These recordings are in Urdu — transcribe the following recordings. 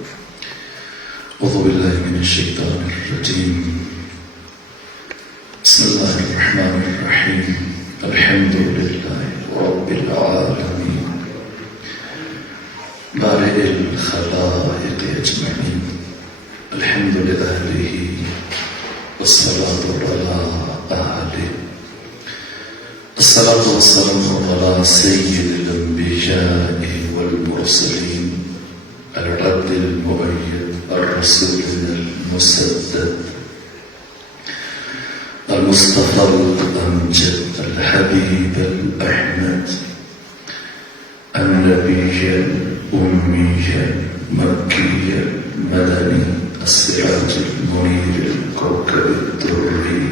أعوذ بالله من الشيطان الرجيم. بسم الله الرحمن الرحيم. الحمد لله رب العالمين بارئ الخلائق أجمعين. الحمد لأهله والصلاة على أهله. الصلاة والسلام على سيد الأنبياء والمرسلين العبد المؤيد الرسول المسدد المصطفى الأمجد الحبيب الأحمد النبي الأمي المكي المدني السراج المنير الكوكب الدري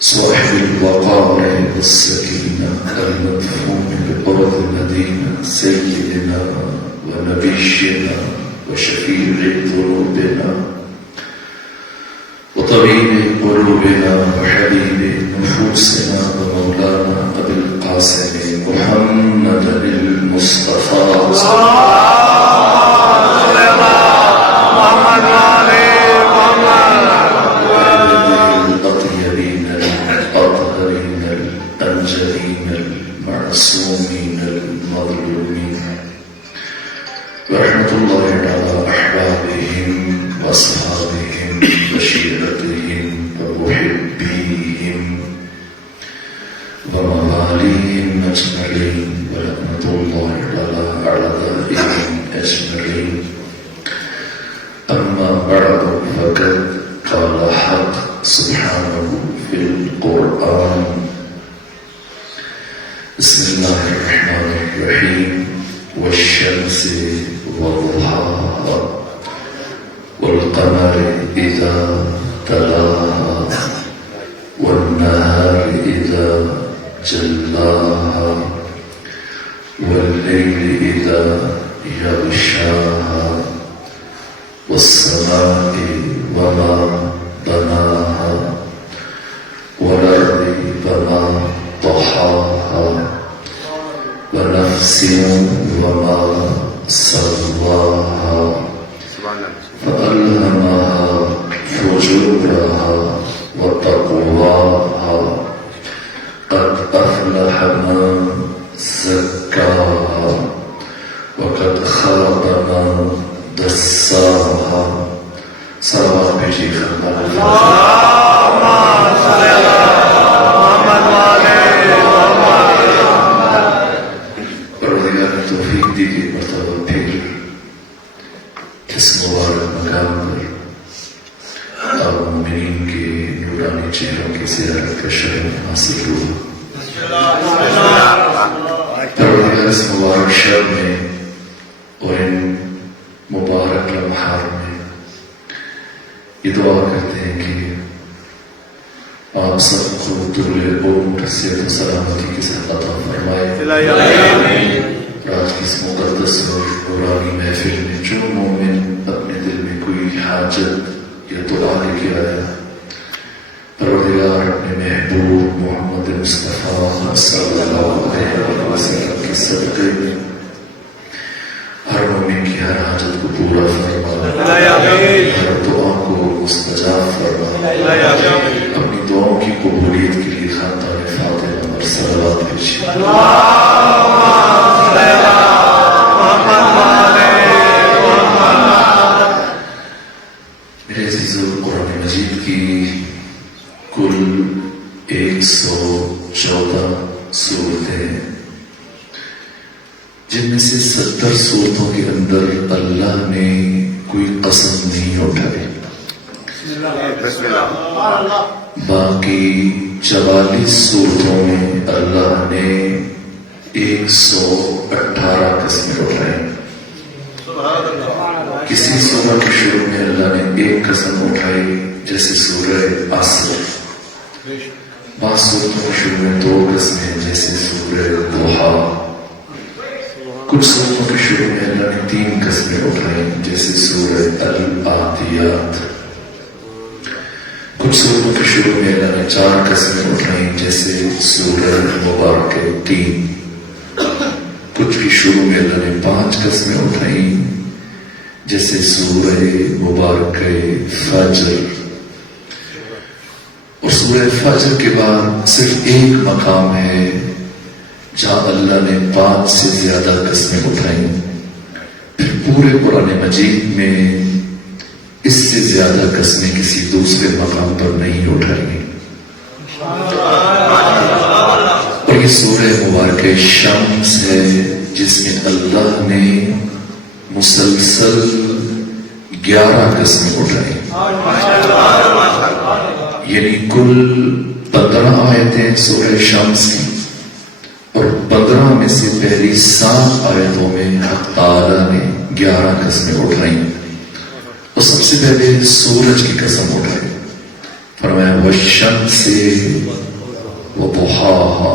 صاحب الوقار والسكينة المدفون بأرض المدينة سيدنا ونبينا وشفيع ذنوبنا وطبيب قلوبنا وحبيب نفوسنا ومولانا أبي القاسم محمد المصطفى الأطيبين الأطهرين الأنجلين المعصومين المظلومين ورحمة الله على أحبابهم وأصحابهم وشيرتهم ومحبيهم ومواليهم أجمعين ورحمة الله على أعدائهم أجمعين. أما بعد فقد قال حق سبحانه في القرآن. بسم الله الرحمن الرحيم. والشمس وضحاها والقمر إذا تلاها والنهار إذا جلاها والليل إذا يغشاها والسماء وما بناها والأرض وما طحاها ونفس وما سواها فألهمها فجورها وتقواها قد أفلح من زكاها وقد خاب من دساها. صلوات بيجي خبر توفیق دیجیے مرتبہ پھر اس مبارک مقام پر آپ مومنین کے نورانی چہروں کی زیارت کا شرف حاصل ہوا. پروردگار اس مبارک شب میں اور ان مبارک لمحات میں یہ دعا کرتے ہیں کہ آپ سب کو طول عمر صحت و سلامتی کے ساتھ عطا فرمائے. رات کی اس مقدس اور نورانی محفل میں جو مومن اپنے دل میں کوئی حاجت یا دعا لے کے آیا پروردگار اپنے محبوب محمد مصطفیٰ صلی اللہ علیہ وسلم کے صدقے میں ہر مومن کی ہر حاجت کو پورا فرما، ہر دعا کو مستجاب فرما. اپنی دعاؤں کی قبولیت کے لیے خاندان فاطمہ پر صلوات بھیجیے. میرے عزیزو، قرآن مجید کی کل 114 صورتیں ہیں جن میں سے 70 صورتوں کے اندر اللہ نے کوئی قسم نہیں اٹھائی. باقی 44 صورتوں میں اللہ نے 118 قسمیں اٹھائی. کسی سورہ کے شروع میں اللہ نے ایک قسم اٹھائی جیسے سورہ عصر. بعض صورتوں کے شروع میں 2 قسمیں جیسے سورہ ضحیٰ. کچھ صورتوں کے شروع میں اللہ نے 3 قسمیں اٹھائی جیسے سورہ العادیات. کچھ صورتوں کے شروع میں اللہ نے 4 قسمیں اٹھائی جیسے سورہ مبارکہ 3. کچھ کی شروع میں اللہ نے 5 قسمیں اٹھائی جیسے سورہ مبارکہ فجر، اور سورہ فجر کے بعد صرف ایک مقام ہے جہاں اللہ نے 5 سے زیادہ قسمیں اٹھائیں، پھر پورے قرآن مجید میں اس سے زیادہ قسمیں کسی دوسرے مقام پر نہیں اٹھائی. اور یہ سورہ مبارکہ شمس ہے جس میں اللہ نے مسلسل 11 قسمیں اٹھائی، یعنی کل 15 آیتیں سورہ شمس کی، اور 15 میں سے پہلی 7 آیتوں میں حق تعالیٰ نے 11 قسمیں اٹھائیں. اور سب سے پہلے سورج کی قسم اٹھائی، فرمایا والشمس وضحاها،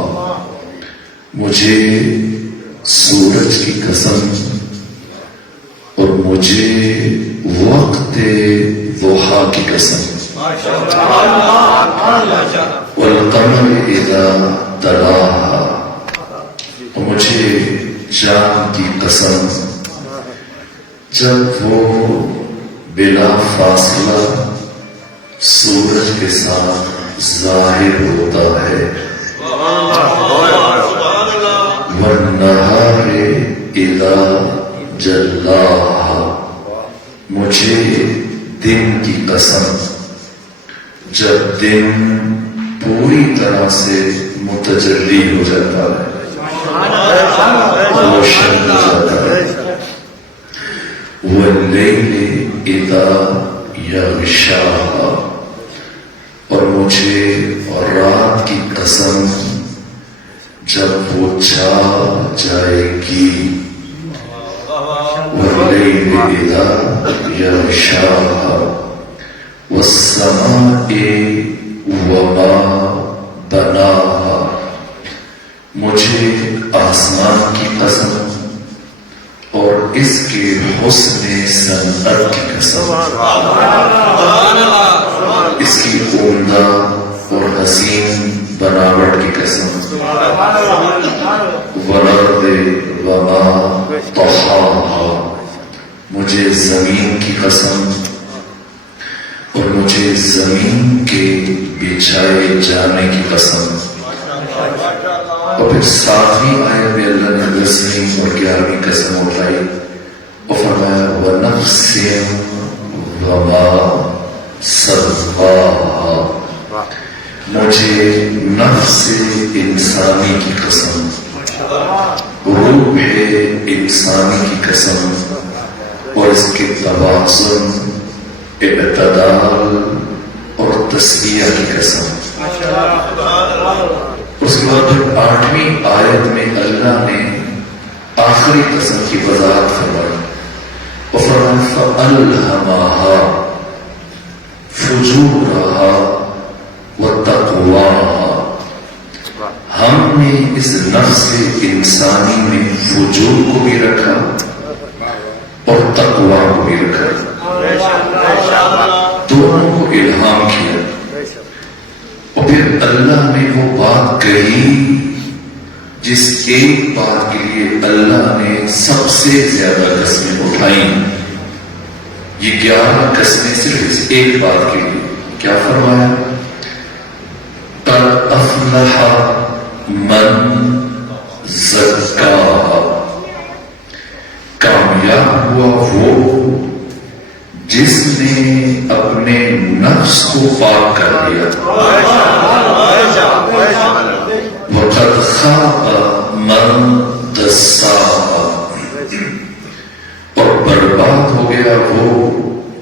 مجھے سورج کی قسم اور مجھے وقت ضحا کی قسم، والقمر اذا تلاها، اور مجھے چاند کی قسم جب وہ بلا فاصلہ سورج کے ساتھ ظاہر ہوتا ہے، والنہار اذا جلاها، مجھے دن کی قسم جب دن پوری طرح سے متجلی ہو جاتا ہے، روشن ہو جاتا ہے، واللیل اذا یغشاها، اور مجھے رات کی قسم جب وہ چھا جائے گی، واللیل اذا یغشاها، والسماء وما بناها، مجھے آسمان کی قسم اور اس کے حسن صنعت کی قسم، اس کی عمدہ اور حسین بناوٹ کی قسم، والارض وما طحاها، مجھے زمین کی قسم اور مجھے زمین کے بچھائے جانے کی قسم. اور پھر 7ویں آیت میں اللہ نے 10ویں اور 11ویں قسم اٹھائی اور فرمایا وَنَفْسٍ وَمَا سَوَّاهَا، مجھے نفس انسانی کی قسم، روح انسانی کی قسم اور اس کے توازن، اعتدال اور تسویہ کی قسم. اس کے بعد پھر 8ویں آیت میں اللہ نے آخری قسم کی وضاحت فرمائی اور فرمایا فَأَلْهَمَهَا فُجُورَهَا وَتَقْوَاهَا، ہم نے اس نفس انسانی میں فجور کو بھی رکھا اور تقویٰ کو بھی رکھا، دونوں کو الہام کیا. اور پھر اللہ نے وہ بات کہی جس ایک بات کے لیے اللہ نے سب سے زیادہ قسمیں اٹھائیں. یہ 11 قسمیں صرف اس ایک بات کے لیے. کیا فرمایا؟ قد افلح من زکاہا، کامیاب ہوا وہ جس نے اپنے نفس کو پاک کر دیا، وقد خاب من دساہا، اور برباد ہو گیا وہ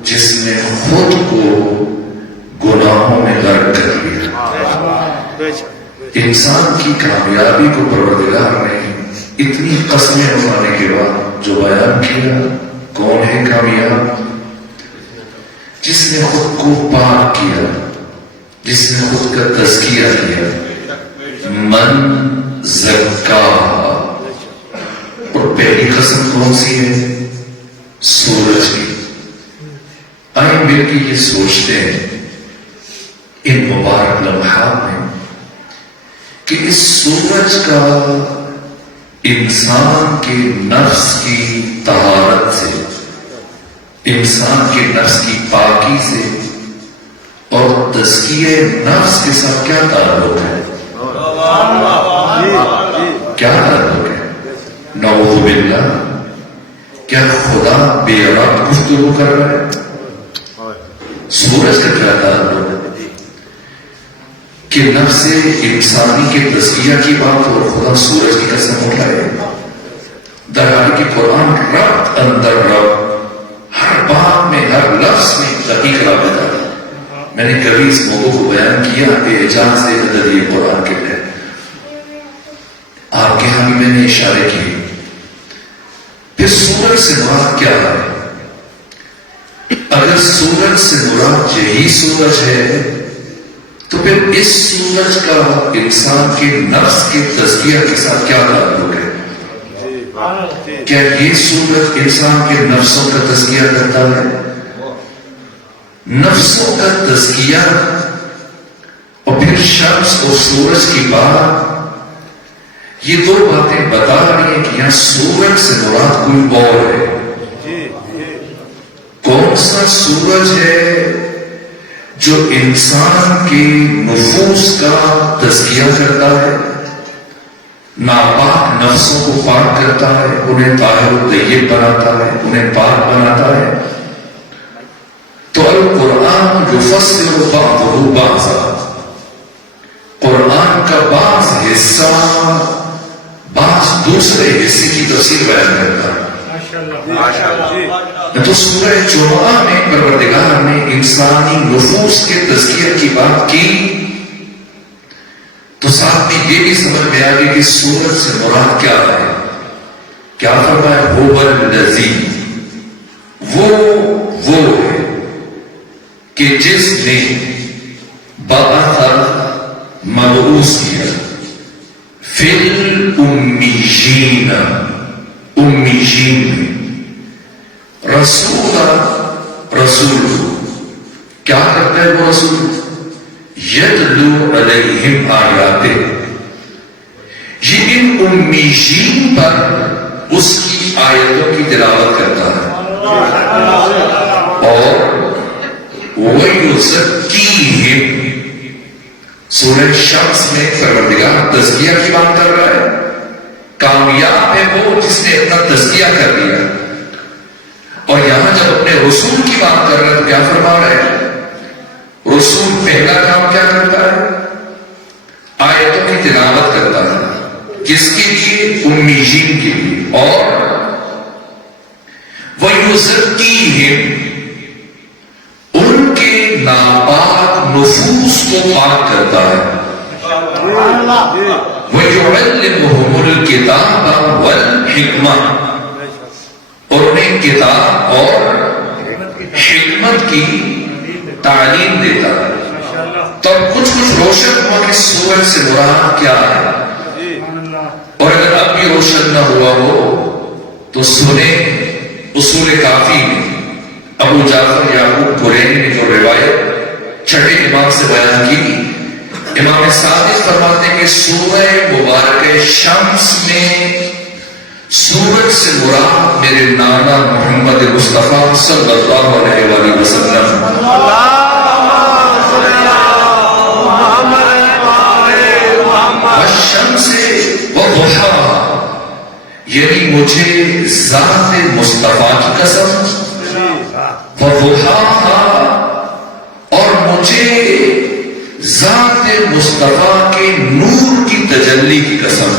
جس نے خود کو گناہوں میں غرق کر لیا. انسان کی کامیابی کو پروردگار نے اتنی قسمیں اٹھانے کے بعد جو بیان کیا، کون ہے کامیاب؟ جس نے خود کو پاک کیا، جس نے خود کا تزکیہ کیا، من زکاہا. اور پہلی قسم کون سی ہے؟ سورج کی. آئیں مل کے یہ سوچتے ہیں ان مبارک لمحات میں کہ اس سورج کا انسان کے نفس کی طہارت سے انسان کے نفس کی پاکی سے اور تزکیہ نفس کے ساتھ کیا تعلق ہے؟ کیا تعلق ہے؟ نعوذ باللہ، کیا خدا بے رب گفتگو کر رہا ہے؟ سورج کا کیا تعلق ہے کہ نفس انسانی کے تزکیہ کی بات اور خدا سورج کی قسم اٹھائے؟ درحال کہ قرآن رب اندر رب، ہر بات میں ہر لفظ میں دقیق رابطہ ہے۔ میں نے کبھی اس موضوع کو بیان کیا اعجاز عدد یہ قرآن کے ہے، آپ کے ہاں بھی میں نے اشارے کیے۔ پھر سورج سے مراد کیا ہے؟ اگر سورج سے مراد یہی سورج ہے تو پھر اس سورج کا انسان کے نفس کے تزکیہ کے ساتھ کیا تعلق ہے؟ کیا یہ سورج انسان کے نفسوں کا تزکیہ کرتا ہے؟ نفسوں کا تزکیہ اور پھر شمس اور سورج کی بات، یہ دو باتیں بتا رہی ہیں کہ یہاں سورج سے مراد کوئی اور ہے۔ کون سا سورج ہے جو انسان کے نفوس کا تزکیہ کرتا ہے، ناپاک نفسوں کو پاک کرتا ہے، انہیں طاہر و طیب بناتا ہے، انہیں پاک بناتا ہے؟ تو القرآن یفسر بعضہ بعضا، قرآن کا بعض حصہ بعض دوسرے حصے کی تفسیر بیان کرتا ہے۔ تو سورہ جمعہ میں پروردگار نے انسانی نفوس کے تزکیہ کی بات کی تو ساتھ میں یہ بھی سمجھ میں آ گئی کہ سورج سے مراد کیا ہے۔ کیا فرمایا؟ هو الذی، وہ ہے کہ جس نے بعث مبعوث کیا فی الامیین، امیین میں رسول کیا کرتا ہے وہ رسول؟ یتلو علیہم آیاتہ، یہ ان امیین پر اس کی آیتوں کی تلاوت کرتا ہے اور وَيُزَكِّيهِمْ، سورہ شمس میں پروردگار تزکیہ کی بات کر رہا ہے۔ کامیاب ہے وہ جس نے اپنا تزکیہ کر لیا۔ اور یہاں جب اپنے رسول کی بات کر رہا ہے تو کیا فرما رہا ہے؟ رسول پہلا کام کیا کرتا ہے؟ آیتوں کی تلاوت کرتا ہے۔ کس کے لیے؟ امیین کے لیے۔ اور وَيُزَكِّيهِمْ، ان کے ناپاک نفوس کو پاک کرتا ہے۔ وَيُعَلِّمُهُمُ الْكِتَابَ وَالْحِكْمَةَ، اور انہیں کتاب اور حکمت کی تعلیم دیتا ہے۔ تو کچھ روشن ہوا کہ سورج سے مراد کیا ہے، اور اگر اب بھی روشن نہ ہوا ہو تو سنیں اصول کافی میں ابو جعفر یعقوب قرینی نے جو روایت چھٹے امام سے بیان کی، امام صادق فرماتے ہیں کہ سورہ مبارکہ شمس میں سورج سے مراد میرے نانا محمد مصطفیٰ صلی اللہ علیہ وآلہ وسلم، والشمس وضحاہا، یعنی مجھے ذات مصطفیٰ کی قسم، وضحاہا، اور مجھے ذات مصطفیٰ کے نور کی تجلی کی قسم۔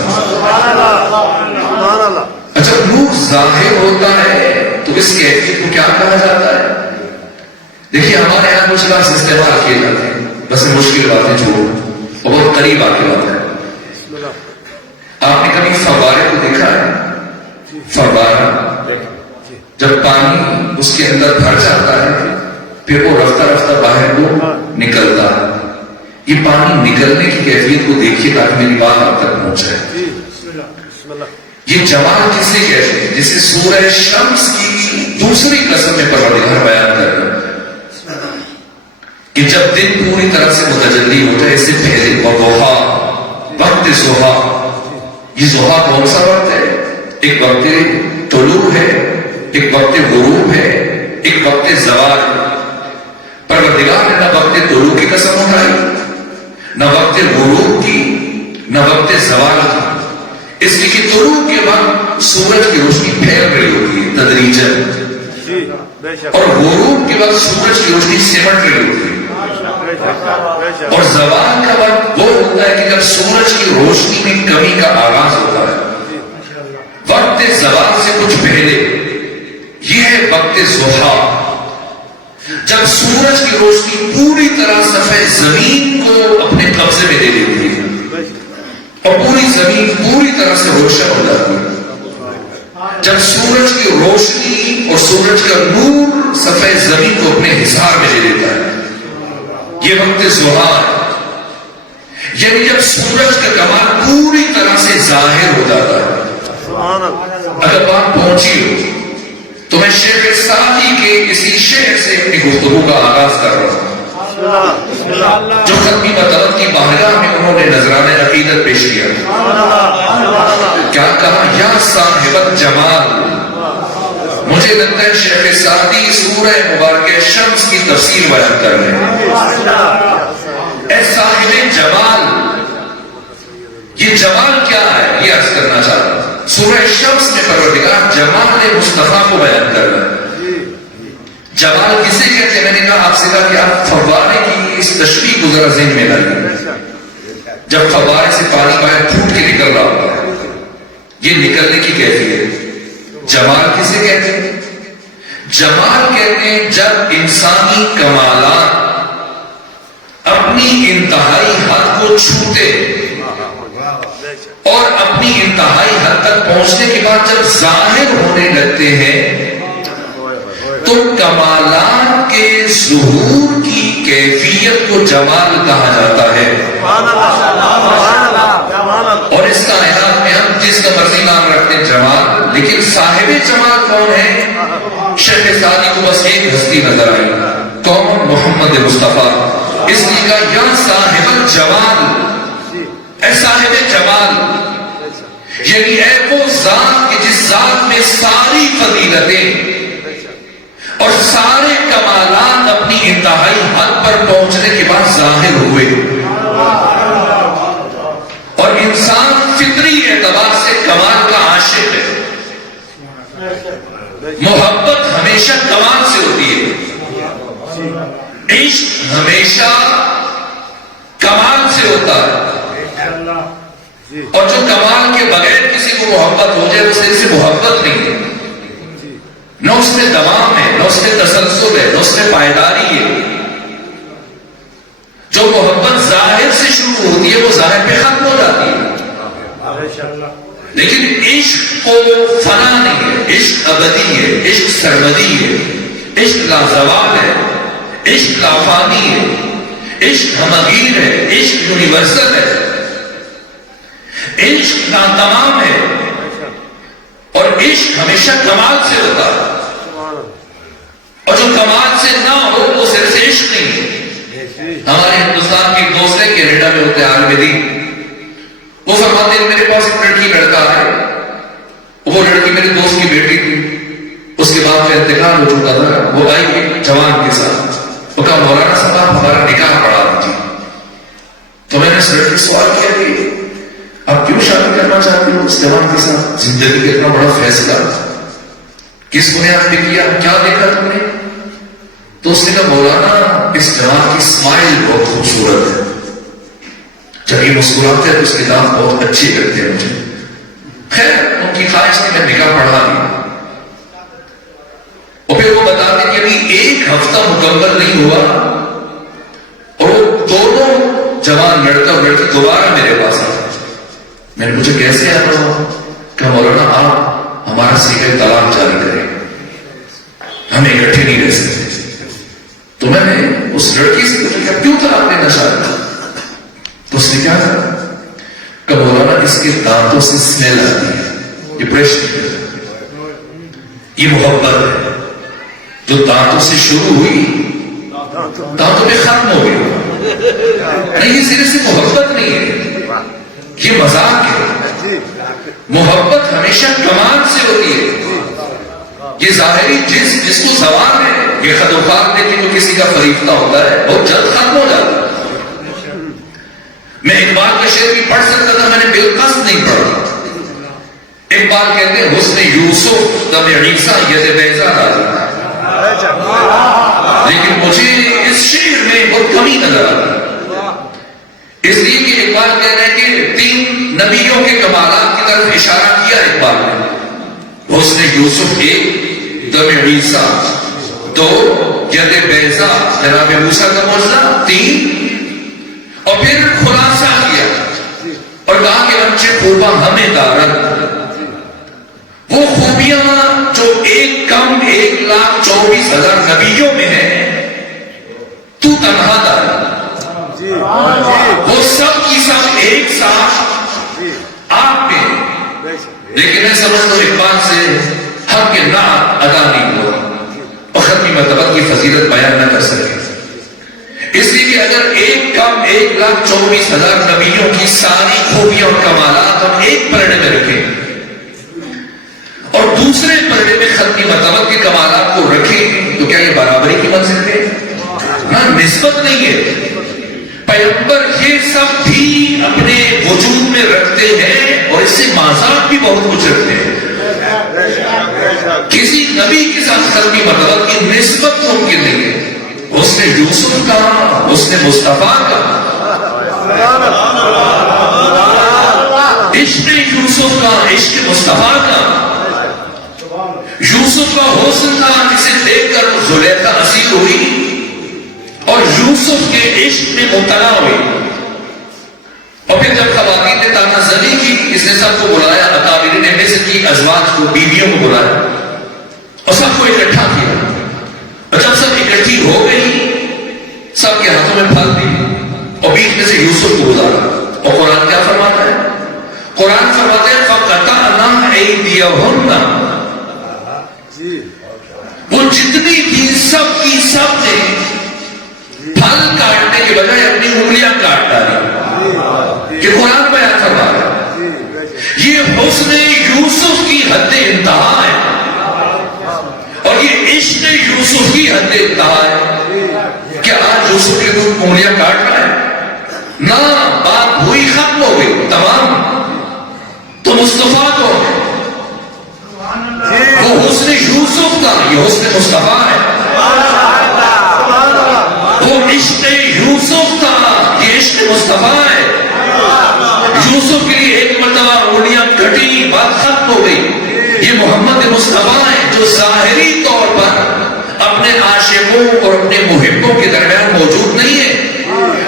اچھا، نور ظاہر ہوتا ہے تو اس کیفیت کو کیا کہا جاتا ہے؟ دیکھیے ہمارے یہاں کچھ لفظ استعمال کیے جاتے ہیں، بس مشکل باتیں چھوڑو اور بہت قریب آ کے بات ہے۔ آپ نے کبھی فوارے کو دیکھا ہے؟ فوارہ جب پانی اس کے اندر بھر جاتا ہے پھر وہ رفتہ رفتہ باہر کو نکلتا ہے۔ یہ پانی نکلنے کی کیفیت کو دیکھیے تاکہ میری بات آپ تک پہنچ جائے۔ یہ جمال کسے کہتے ہیں؟ جسے سورہ شمس کی دوسری قسم میں پروردگار بیان کر رہا ہے کہ جب دن پوری طرح سے متجلی ہوتا ہے، اس سے پہلے وضحا، وقت ضحا۔ یہ ضحا کون سا وقت ہے؟ ایک وقت طلوع ہے، ایک وقت غروب ہے، ایک وقت زوال. پروردگار نے نہ وقت طلوع کی قسم اٹھائی، نہ وقت غروب کی، نہ وقت زوال کی. اس لیے کہ طلوع کے وقت سورج کی روشنی پھیل رہی ہوتی ہے تدریجاً، اور غروب کے وقت سورج کی روشنی سمٹ رہی ہوتی ہے. اور زوال کا وقت وہ ہوتا ہے کہ جب سورج کی روشنی میں کمی کا آغاز ہوتا ہے. وقت زوال سے کچھ پہلے یہ ہے وقت ضحیٰ، جب سورج کی روشنی پوری طرح سفید زمین کو اپنے قبضے میں لے لیتی ہے اور پوری زمین پوری طرح سے روشن ہو جاتی ہے. جب سورج کی روشنی اور سورج کا نور سفید زمین کو اپنے حصار میں لے لیتا ہے، یہ وقت ضحیٰ ہے. یعنی جب سورج کا کمال پوری طرح سے ظاہر ہو جاتا ہے. اگر بات پہنچی ہو تو میں شیخ سعدی کے اسی شعر سے اپنی گفتگو کا آغاز کر رہا ہوں، جو ختمی مطلب کی بارگاہ میں انہوں نے نذرانہ عقیدت پیش کیا. کیا کہا؟ یا صاحب جمال. مجھے لگتا ہے شیخ سعدی سورہ مبارکہ شمس کی تفسیر بیان کر رہے ہیں. اے صاحب جمال، یہ جمال کیا ہے یہ عرض کرنا چاہ رہا ہوں. سورہ شمس میں پروردگار جمال مصطفیٰ کو بیان کر رہا ہے. جمال کسے کہتے ہیں؟ میں نے کہا آپ سے کہا کہ آپ فوارے کی اس تشبیہ کو ذرا ذہن میں لائیں. جب فوارے سے پانی باہر پھوٹ کے نکل رہا ہوتا ہے، یہ نکلنے کی کیفیت. جمال کسے کہتے ہیں؟ جمال کہتے ہیں جب انسانی کمالات اپنی انتہائی حد کو چھوتے اور اپنی انتہائی حد تک پہنچنے کے بعد جب ظاہر ہونے لگتے ہیں تو کمالات کے ظہور کی کیفیت کو جمال کہا جاتا ہے. اور اس کائنات میں ہم جس کا مرضی نام رکھتے ہیں جمال، لیکن صاحب جمال کون ہے؟ شیخ سعدی کو بس ایک ہستی نظر آئی، کون؟ محمد مصطفیٰ. اس لیے کہا یا صاحب الجمال، اے صاحب جمال. یعنی اے وہ ذات کہ جس ذات میں ساری فضیلتیں اور سارے کمالات اپنی انتہائی حد پر پہنچنے کے بعد ظاہر ہوئے، اور انسان فطری اعتبار سے کمال کا عاشق ہے. محبت ہمیشہ کمال سے ہوتی ہے، عشق ہمیشہ کمال سے ہوتا ہے. اور جو کمال کے بغیر کسی کو محبت ہو جائے اسے محبت نہیں ہے. نہ اس میں دوام ہے، نہ اس میں تسلسل ہے، نہ اس میں پائیداری ہے. جو محبت ظاہر سے شروع ہوتی ہے وہ ظاہر پہ ختم ہو جاتی ہے. لیکن عشق کو فنا نہیں ہے، عشق ابدی ہے، عشق سرمدی ہے، عشق لازوال ہے، عشق لافانی ہے، عشق ہمگیر ہے، عشق یونیورسل ہے، عشق ناتمام ہے. اور عشق ہمیشہ کمال سے ہوتا ہے، اور جو کمال سے نہ ہو وہ صرف عشق نہیں ہے. ہمارے ہندوستان کے دوست ہیں کینیڈا میں ہوتے ہیں عالم دین، وہ فرماتے ہیں میرے پاس ایک لڑکا ہے، وہ لڑکی میرے دوست کی بیٹی تھی، اس کے بعد کا انتقال ہو چکا تھا. وہ آئی ایک جوان کے ساتھ، وہ کہا مولانا صاحب ہمارا نکاح پڑھا دیجیے. تو میں نے اس لڑکی سے سوال کیا کہ آپ کیوں شادی کرنا چاہتے ہو اس جوان کے ساتھ؟ زندگی کا اتنا بڑا فیصلہ کس بنیاد پہ کیا، کیا دیکھا تم نے؟ تو اس نے کہا مولانا اس جوان کی اسمائل بہت خوبصورت ہے، جب یہ مسکراتے ہیں تو اس کے دانت بہت اچھے لگتے ہیں مجھے. خیر ان کی خواہش نے میں نکاح پڑھا دیا. اور پھر وہ بتاتے کہ ابھی ایک ہفتہ مکمل نہیں ہوا اور وہ دونوں جوان لڑکا اور لڑکی دوبارہ میرے پاس آئے. میں نے مجھے کیسے آتا ہوا کہ مولانا آپ ہمارا سیکھے طلاق جاری کریں، ہم اکٹھے نہیں رہ سکتے. تو میں نے اس لڑکی سے پوچھا کہ کیوں طلاق لینا چاہتا؟ تو اس نے کیا کہا کہ مولانا اس کے دانتوں سے اسمیل آتی ہے، یہ پریشر، یہ محبت ہے جو دانتوں سے شروع ہوئی دانتوں پہ ختم ہو گئی. نہیں یہ صرف سے محبت نہیں ہے، یہ مذاق ہے. محبت ہمیشہ کمال سے ہوتی ہے. یہ ظاہری جس کو زوال ہے، یہ خط و خال دیکھیں تو کسی کا فریفتہ ہوتا ہے، بہت جلد ختم ہو جاتا ہے۔ میں اقبال کا شعر بھی پڑھ سکتا تھا، میں نے بالقصد نہیں پڑھا۔ اقبال کہتے ہیں حسن یوسف دم عیسیٰ ید بیضا لائی، لیکن مجھے اس شعر میں بہت کمی نظر آتی، اس لیے کہ اقبال کہہ رہے ہیں کہ 3 نبیوں کے کمالات کی طرف اشارہ کیا اقبال نے۔ حسن یوسف 1، دم عیسیٰ 2، ید بیضا جناب موسیٰ کا معجزہ 3، اور پھر خلاصہ کیا اور کہا کہ انچے خوبہ ہمیں دارد، وہ خوبیاں جو 1,24,000 نبیوں میں ہیں، تو تنہا دارد، وہ سب کی سب ایک ساتھ آپ میں، لیکن میں سمجھتا ہوں اقبال سے حق کے نعت ادا نہیں ہوا اور ختمی مرتبہ کی فضیلت بیان نہ کر سکے، اس لیے کہ اگر 1,24,000 نبیوں کی ساری خوبیاں اور کمالات ہم ایک پرڑے میں رکھیں اور دوسرے پرڑے میں ختمی مرتبہ کے کمالات کو رکھیں تو کیا یہ برابری کی منزل ہے؟ نہ، نسبت نہیں ہے۔ پیغمبر یہ سب بھی اپنے وجود میں رکھتے ہیں اور اس سے مازاد بھی بہت کچھ رکھتے ہیں۔ کسی نبی کے ساتھ ختمی مرتبہ کی نسبت ممکن نہیں ہے۔ حسن یوسف کا، حسن مصطفیٰ کا، عشق یوسف کا، عشق مصطفیٰ کا، یوسف کا حسن تھا جسے دیکھ کر زلیخا اسیر ہوئی اور یوسف کے عشق میں مبتلا ہوئی، اور پھر جب خواتین نے تانا زنی کی، اس نے سب کو بلایا، اکابرین نے میں سے کی ازواج کو، بیویوں کو بلایا اور سب کو اکٹھا کیا، اور جب سب اکٹھی ہو گئی سب کے ہاتھوں میں پھل دی اور بیچ میں سے یوسف کو گزارا، اور قرآن کیا فرماتا ہے؟ قرآن فرماتا ہے فَقَطَعْنَا أَيْدِيَهُنَّ، وہ جتنی بھی سب کی سب نے پھل کاٹنے کے بجائے اپنی انگلیاں کاٹ ڈالی، کہ قرآن بیان فرما رہا ہے یہ حسن یوسف کی حد انتہا ہے اور یہ عشق یوسف کی حد انتہا ہے۔ کیا آج یوسف کے دور انگلیاں کاٹ رہا ہے؟ نہ، بات ہوئی ختم ہو گئی تمام، تو مصطفیٰ کو وہ حسن یوسف کا، یہ حسن مصطفیٰ ہے، وہ عشق یوسف کا، یہ عشق مصطفیٰ ہے۔ یوسف کے لیے ایک مرتبہ انگلیاں کٹی، بات ختم ہو گئی۔ یہ محمد مصطفیٰ ہے جو ظاہری طور پر اپنے عاشقوں اور اپنے محبوں کے درمیان موجود نہیں ہے،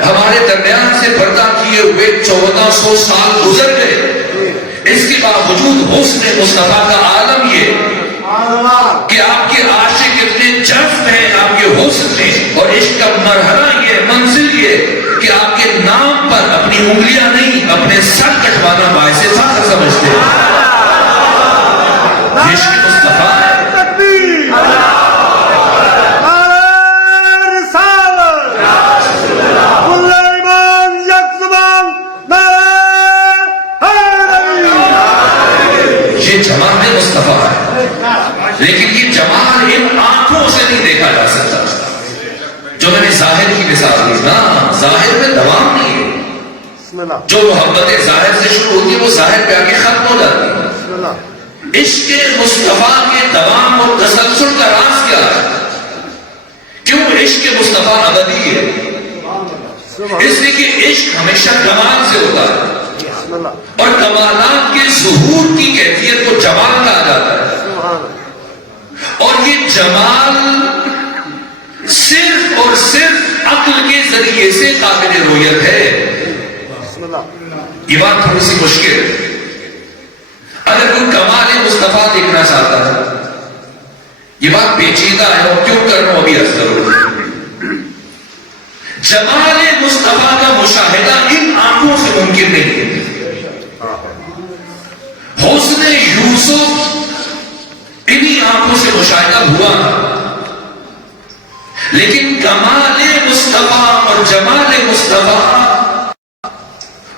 ہمارے درمیان سے پردہ کیے ہوئے 1400 سال گزر گئے، اس کے باوجود حسن مصطفیٰ کا عالم یہ کہ آپ کے عاشق اتنے جذب ہیں آپ کے حسن میں، اور عشق کا مرحلہ یہ، منزل یہ کہ آپ کے نام پر اپنی انگلیاں نہیں اپنے سر کٹوانا باعث فخر سمجھتے ہیں۔ عشق مصطفیٰ ہے۔ یہ جمال مصطفیٰ ہے، لیکن یہ جمال ان آنکھوں سے نہیں دیکھا جا سکتا جو میں نے ظاہر کی مثال دی، نا، ظاہر میں دوام نہیں ہے، جو محبت ظاہر سے شروع ہوتی ہے وہ ظاہر پہ آگے ختم ہو جاتی ہے۔ عشق مصطفیٰ کے دوام اور تسلسل کا راز کیا ہے؟ کیوں عشق مصطفیٰ ابدی ہے؟ اس لیے کہ عشق ہمیشہ کمال سے ہوتا ہے، اور کمالات کے ظہور کی کیفیت کو جمال کہا جاتا ہے، اور یہ جمال صرف اور صرف عقل کے ذریعے سے قابل رؤیت ہے۔ یہ بات تھوڑی سی مشکل ہے، اگر کوئی کمال مصطفیٰ دیکھنا چاہتا ہے، یہ بات پیچیدہ ہے اور کیوں کر رہا ہوں ابھی عرض کروں۔ جمال مصطفیٰ کا مشاہدہ ان آنکھوں سے ممکن نہیں ہے۔ حسن یوسف انہی آنکھوں سے مشاہدہ ہوا، لیکن کمال مصطفیٰ اور جمال مصطفیٰ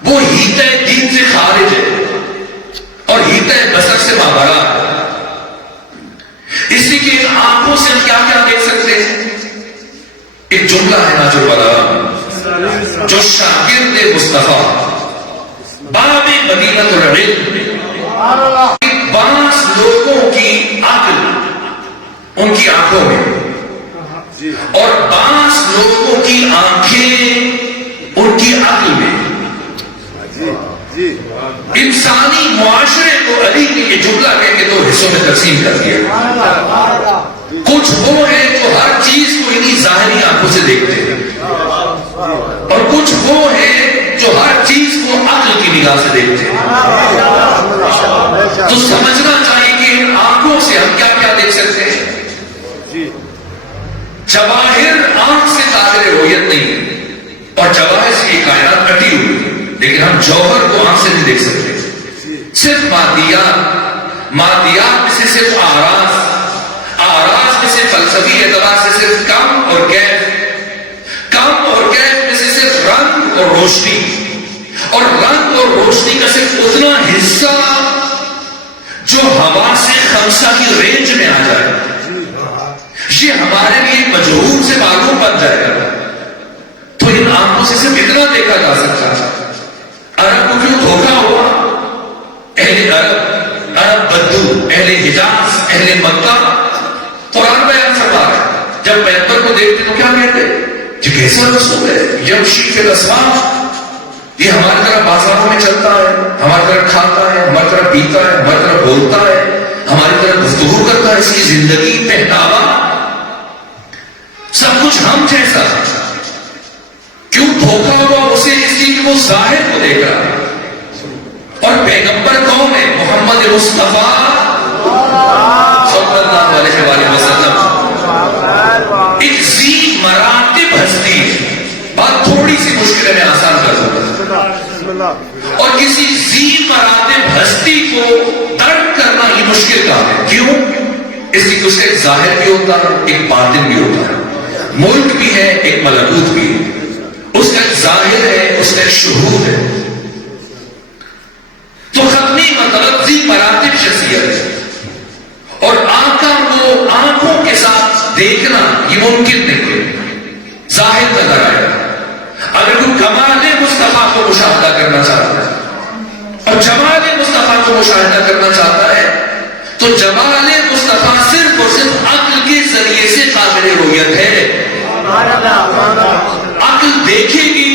وہ ہیتہ دین سے خارج ہے اور ہیتہ بصر سے مابرا ہے۔ اس لیے کہ ان آنکھوں سے ہم کیا کیا دیکھ سکتے ہیں؟ ایک جملہ ہے ناج البلاغہ جو شاگرد مصطفیٰ باب مدینۃ العلم، بعض لوگوں کی عقل ان کی آنکھوں میں اور بعض لوگوں کی آنکھیں ان کی عقل میں، انسانی معاشرے کو علی نے یہ جملہ کہہ کے 2 حصوں میں تقسیم کر دیا۔ کچھ وہ ہیں جو ہر چیز کو انہی ظاہری آنکھوں سے دیکھتے ہیں، اور کچھ وہ ہیں جو ہر چیز کو عقل کی نگاہ سے دیکھتے ہیں۔ تو سمجھنا چاہیے کہ ان آنکھوں سے ہم کیا کیا دیکھ سکتے ہیں۔ جواہر آنکھ سے قابل رؤیت نہیں، اور جواہر سے یہ کائنات کٹی ہوئی، لیکن ہم جوہر کو آنکھ سے نہیں دیکھ سکتے۔ صرف مادیات میں سے صرف آراز میں سے فلسفی اعتبار سے صرف کم اور کیف میں سے صرف رنگ اور روشنی، اور رنگ اور روشنی کا صرف اتنا حصہ جو ہوا سے خمسہ کی رینج میں آ جائے، یہ ہمارے لیے مجہول سے معلوم بن جائے گا۔ تو ان آنکھوں سے صرف اتنا دیکھا جا سکتا ہے۔ عرب کو کیوں دھوکا ہوا؟ اہل عرب بدو، اہل حجاز، اہل مکہ، قرآن بیان فرما رہا ہے، جب پیغمبر کو دیکھتے تو کیا کہتے؟ یہ کیسا رسول ہے، یمشی فی الاسواق، یہ ہماری طرح بازاروں میں چلتا ہے، ہماری طرح کھاتا ہے، ہماری طرح پیتا ہے، ہماری طرح بولتا ہے، ہماری طرح گفتگو کرتا ہے، اس کی زندگی پہناوا سب کچھ ہم جیسا ہے۔ کیوں دھوکا ہوا اسے؟ اس لیے کہ وہ ظاہر کو دیکھ رہا ہے، اور پیغمبر کون ہے؟ محمد مصطفیٰ صلی اللہ علیہ وآلہ وسلم، ایک ذی مراتب ہستی ہے۔ بات تھوڑی سی مشکل ہے، میں آسان کر دوں، اور کسی ذی مراتب ہستی کو درک کرنا یہ مشکل کام ہے۔ کیوں؟ اس لیے اس کا ایک ظاہر بھی ہوتا ہے، ایک باطن بھی ہوتا ہے، ملک بھی ہے، ایک ملکوت بھی ہے، اس کا ایک ظاہر ہے، اس کا ایک شہود ہے۔ تو ختمی مطلب ذی مراتب شخصیت ہے، اور آقا کو آنکھوں کے ساتھ دیکھنا یہ ممکن نہیں ہے، ظاہر نظر آئے گا۔ اگر کوئی کمال مصطفیٰ کو مشاہدہ کرنا چاہتا ہے اور جمال مصطفیٰ کو مشاہدہ کرنا چاہتا ہے تو جمال مصطفیٰ صرف اور صرف عقل کے ذریعے سے قابل رؤیت ہے۔ عقل دیکھے گی،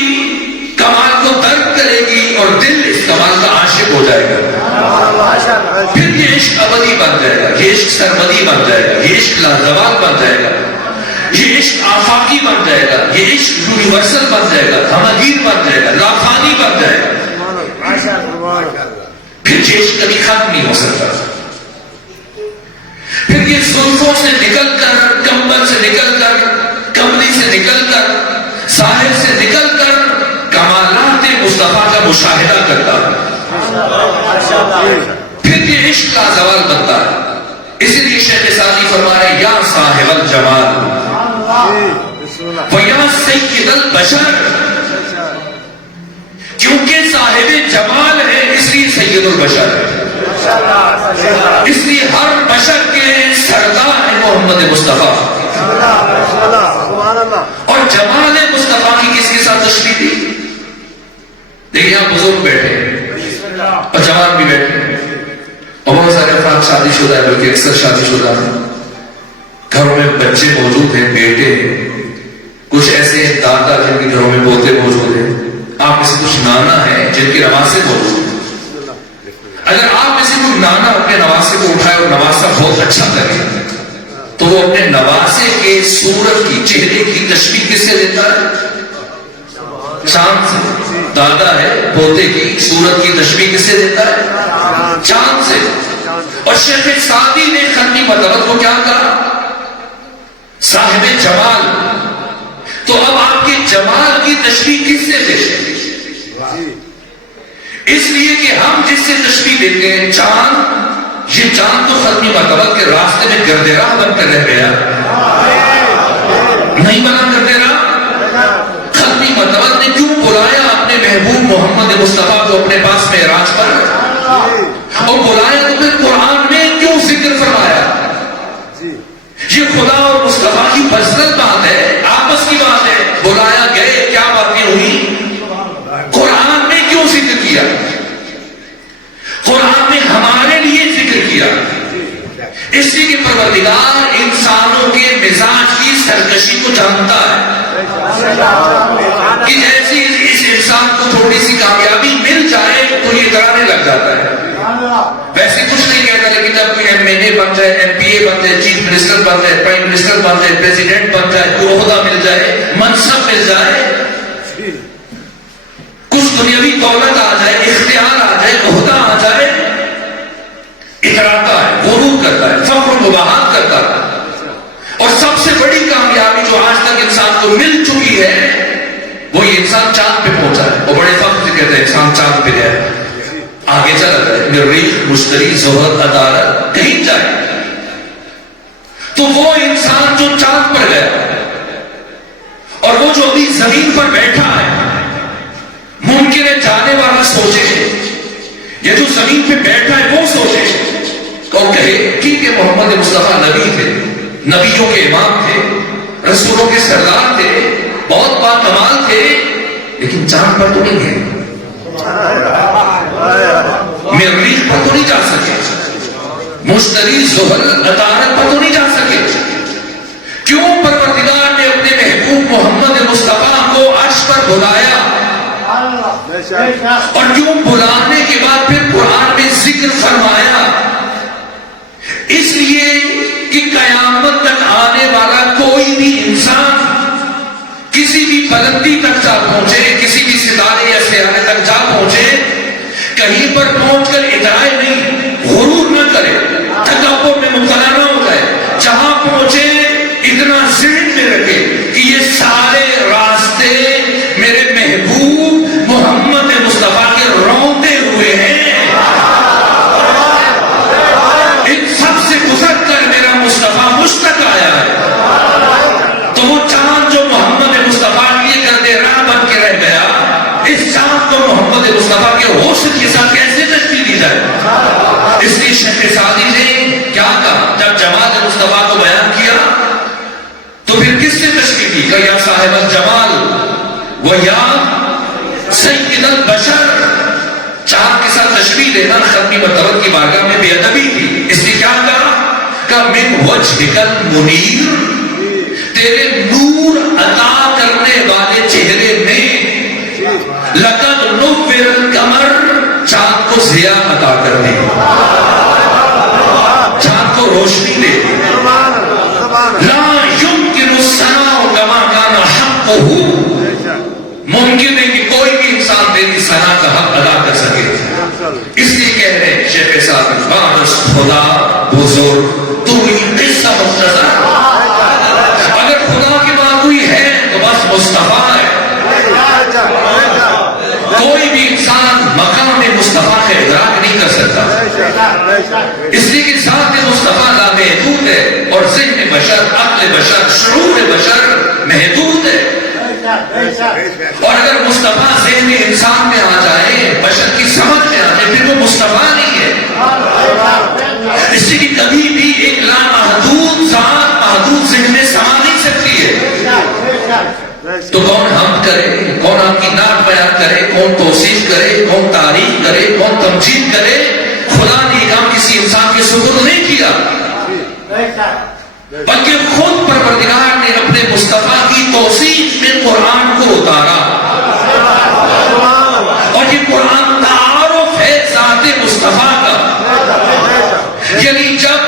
کمال کو درک کرے گی، اور دل اس کمال کا عاشق ہو جائے گا۔ پھر یہ عشق ابدی بن جائے گا، یہ عشق سرمدی بن جائے گا، یہ عشق لازوال بن جائے گا، یہ عشق آفاقی بن جائے گا، یہ عشق یونیورسل بن جائے گا، ہمگیر بن جائے گا، لافانی بن جائے گا۔ پھر یہ عشق کبھی ختم نہیں ہو سکتا۔ پھر یہ زلفوں سے نکل کر، کمبل سے نکل کر، کملی سے نکل کر، ظاہر سے نکل کر کمالات مصطفیٰ کا مشاہدہ کرتا ہے۔ پھر یہ عشق کا زوال بنتا ہے۔ اسی لیے شیخ سعدی فرما رہے یا صاحب الجمال وَيَا سَيِّدَ الْبَشَرِ، کیونکہ صاحب جمال ہے اس لیے سید البشر ہے، اس لیے ہر بشر کے سردار ہے محمد مصطفیٰ۔ اور جمال مصطفیٰ کی کس کے ساتھ تشبیہ دی؟ دیکھیں یہاں بزرگ بیٹھے اور جوان بھی بیٹھے، اور بہت سارے افراد شادی شدہ ہے، بلکہ اکثر شادی شدہ ہیں، گھروں میں بچے موجود ہیں، بیٹے ہیں، کچھ ایسے دادا جن کے گھروں میں پوتے موجود ہیں، آپ میں سے کچھ نانا ہے جن کی نواسے موجود ہیں۔ اگر آپ میں سے کوئی نانا اپنے نواسے کو اٹھائے اور نواسا بہت اچھا لگے تو وہ اپنے نواسے کے صورت کی، چہرے کی تشبیہ کس سے دیتا ہے؟ چاند سے۔ دادا ہے، پوتے کی صورت کی تشبیہ کس سے دیتا ہے؟ چاند سے۔ اور شیخ سعدی نے ختمی مطلب کو کیا کہا؟ صاحب جمال۔ تو اب آپ کے جمال کی تشبیہ کس سے دیتے ہیں؟ اس لیے کہ ہم جس سے تشبیہ دیتے ہیں چاند، یہ چاند تو ختمی مطلب کے راستے میں گرد راہ بن کر رہ گیا، نہیں بنا گرد راہ۔ ختمی مطلب نے کیوں بلایا اپنے محبوب محمد مصطفیٰ کو اپنے پاس معراج پر، اور بلایا تو پھر قرآن میں کیوں ذکر فرمایا؟ مصطفیٰ کی پرسنل بات ہے، آپس کی بات ہے. بلایا گئے، کیا باتیں ہوئی؟ قرآن میں کیوں ذکر کیا؟ قرآن میں ہمارے لیے ذکر کیا، اس لیے کہ پروردگار انسانوں کے مزاج کی سرکشی کو جانتا ہے کہ جیسے اس انسان کو تھوڑی سی کامیابی مل جائے تو یہ ڈرانے لگ جاتا ہے. ویسے کچھ نہیں کہتا، لیکن جب کوئی MLA بن جائے، MP بن جائے، چیف منسٹر بن جائے، پرائم منسٹر بن جائے، پریزیڈنٹ بن جائے، کوئی عہدہ مل جائے، منصب مل جائے، کچھ دنیاوی دولت آ جائے، اختیار آ جائے، عہدہ آ جائے، اتراتا ہے، غرور کرتا ہے، فخر و مباحات کرتا ہے. اور سب سے بڑی کامیابی جو آج تک انسان کو مل چکی ہے وہ یہ انسان چاند پہ پہنچا ہے. وہ بڑے فخر سے کہتے ہیں انسان چاند پہ گیا، آگے چلا جائے، مریخ، مشتری، زحل، عطارد، کہیں جائے. تو وہ انسان جو چاند پر گیا اور وہ جو ابھی زمین پر بیٹھا ہے، ممکن ہے جانے والا سوچے، یہ جو زمین پہ بیٹھا ہے وہ سوچے اور کہے ٹھیک ہے محمد مصطفیٰ نبی تھے، نبیوں کے امام تھے، رسولوں کے سردار تھے، بہت باکمال تھے، لیکن چاند پر تو نہیں گئے، مریخ پر تو نہیں جا سکے، مشتری، زحل، عطارد پر تو نہیں جا سکے. کیوں پروردگار نے اپنے محبوب محمد مصطفیٰ کو عرش پر بلایا؟ اور کیوں بلانے کے بعد پھر قرآن میں ذکر فرمایا؟ اس لیے کہ قیامت تک آنے والا کوئی بھی انسان کسی بھی بلندی تک جا پہنچے، کسی بھی ستارے یا سیارے تک جا پہنچے، کہیں پر پہنچ کر اترائے نہیں، غرور نہ کرے، تکبر میں مبتلا نہ ہو جائے. جہاں پہنچے اتنا ذہن میں رکھے کہ یہ سارے راستے میرے محبوب محمد مصطفیٰ کے روتے ہوئے ہیں، ان سب سے گزر کر میرا مصطفیٰ مجھ تک آیا ہے. تو وہ چاند جو محمد مصطفیٰ کے گردِ راہ بن کے رہ گیا، اس چاند کو محمد مصطفیٰ کے حسن کے ساتھ کیسے تشبیہ دی جائے؟ اس لیے شیخ سعدی نے کیا کہا جب جمال مصطفیٰ کو بیان کیا تو پھر کس سے تشبیہ کی؟ کہ یا صاحب الجمال و یا سید البشر. چاند کے ساتھ تشبیہ دینا ختمی مرتبت کی بارگاہ میں بے ادبی تھی. اس لیے کیا کہا کہ من وجهک المنیر، تیرے نور عطا کرنے والے چہرے میں لقد نور القمر، چاند کو ضیاء عطا کر دی، چاند کو روشنی دے دی. لا يمكن الثناء كما كان حقه، ممکن ہے کہ کوئی بھی انسان تیری ثنا کا حق ادا کر سکے. اس لیے کہہ رہے ہیں شیخ صاحب بارش خدا بزرگ تو ہی قصہ مختصر. اگر خدا کے بعد کوئی ہے تو بس مصطفیٰ ہے. کوئی بھی انسان مقام مصطفیٰ کا ادراک نہیں کر سکتا، اس لیے کہ ذات مصطفیٰ لامحدود ہے اور ذہن بشر، عقل بشر، شعور بشر محدود ہے. اور اگر مصطفیٰ ذہن انسان میں آ جائے، بشر کی سمجھ میں آ جائے، پھر وہ مصطفیٰ نہیں ہے. اس لیے کہ کبھی بھی ایک لامحدود ذات محدود ذہن میں سما نہیں سکتی ہے. تو کون حمد کرے، کون آپ کی نعت بیان کرے، کون توصیف کرے، کون تعریف کرے، کون تمجید کرے؟ خدا نے یہ کام کسی انسان کے سپرد نہیں کیا، بلکہ خود پروردگار نے اپنے مصطفیٰ کی توصیف میں قرآن کو اتارا. اور یہ قرآن تعارف ہے ذات مصطفیٰ کا. یعنی جب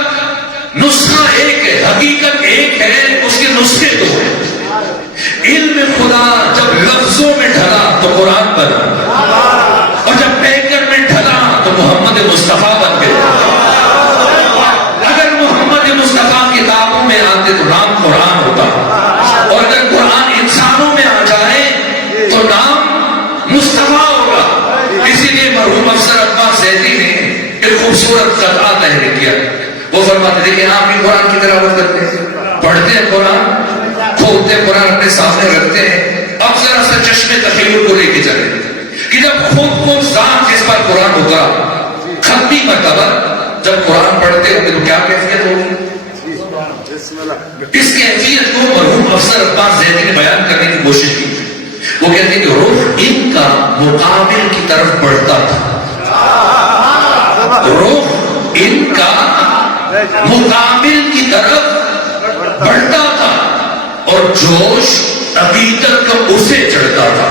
نسخہ ایک ہے، حقیقت ایک ہے، اس کے نسخے دو ہیں. علم خدا جب لفظوں میں ڈھلا تو قرآن بنا، اور جب پیکر میں ڈھلا تو محمد مصطفیٰ بن گئے. اگر محمد مصطفیٰ کتابوں میں آتے تو نام قرآن ہوتا، اور اگر قرآن انسانوں میں آ جائے تو نام مصطفیٰ ہوگا. اسی لیے مرحوم افسر عباس زیدی نے ایک خوبصورت قطعہ تحریر کیا. وہ فرماتے تھے کہ آپ بھی قرآن کی تلاوت کرتے ہیں، پڑھتے ہیں قرآن، کھولتے ہیں قرآن، اپنے سامنے رکھتے ہیں. اب ذرا سا چشمے تخیل کو لے کے چلے کہ جب خود ذات جس پر قرآن ہوگا، ختمی مرتبہ جب قرآن پڑھتے ہوں گے تو کیا کیفیت ہوگی؟ اس کیفیت کو مرحوم افسر عباس زیدی نے بیان کرنے کی کوشش کی. وہ کہتے ہیں کہ رخ ان کا مقابل کی طرف بڑھتا تھا. رخ ان کا مقابل کی طرف بڑھتا تھا اور جوش عقیدت کا اسے چڑھتا تھا.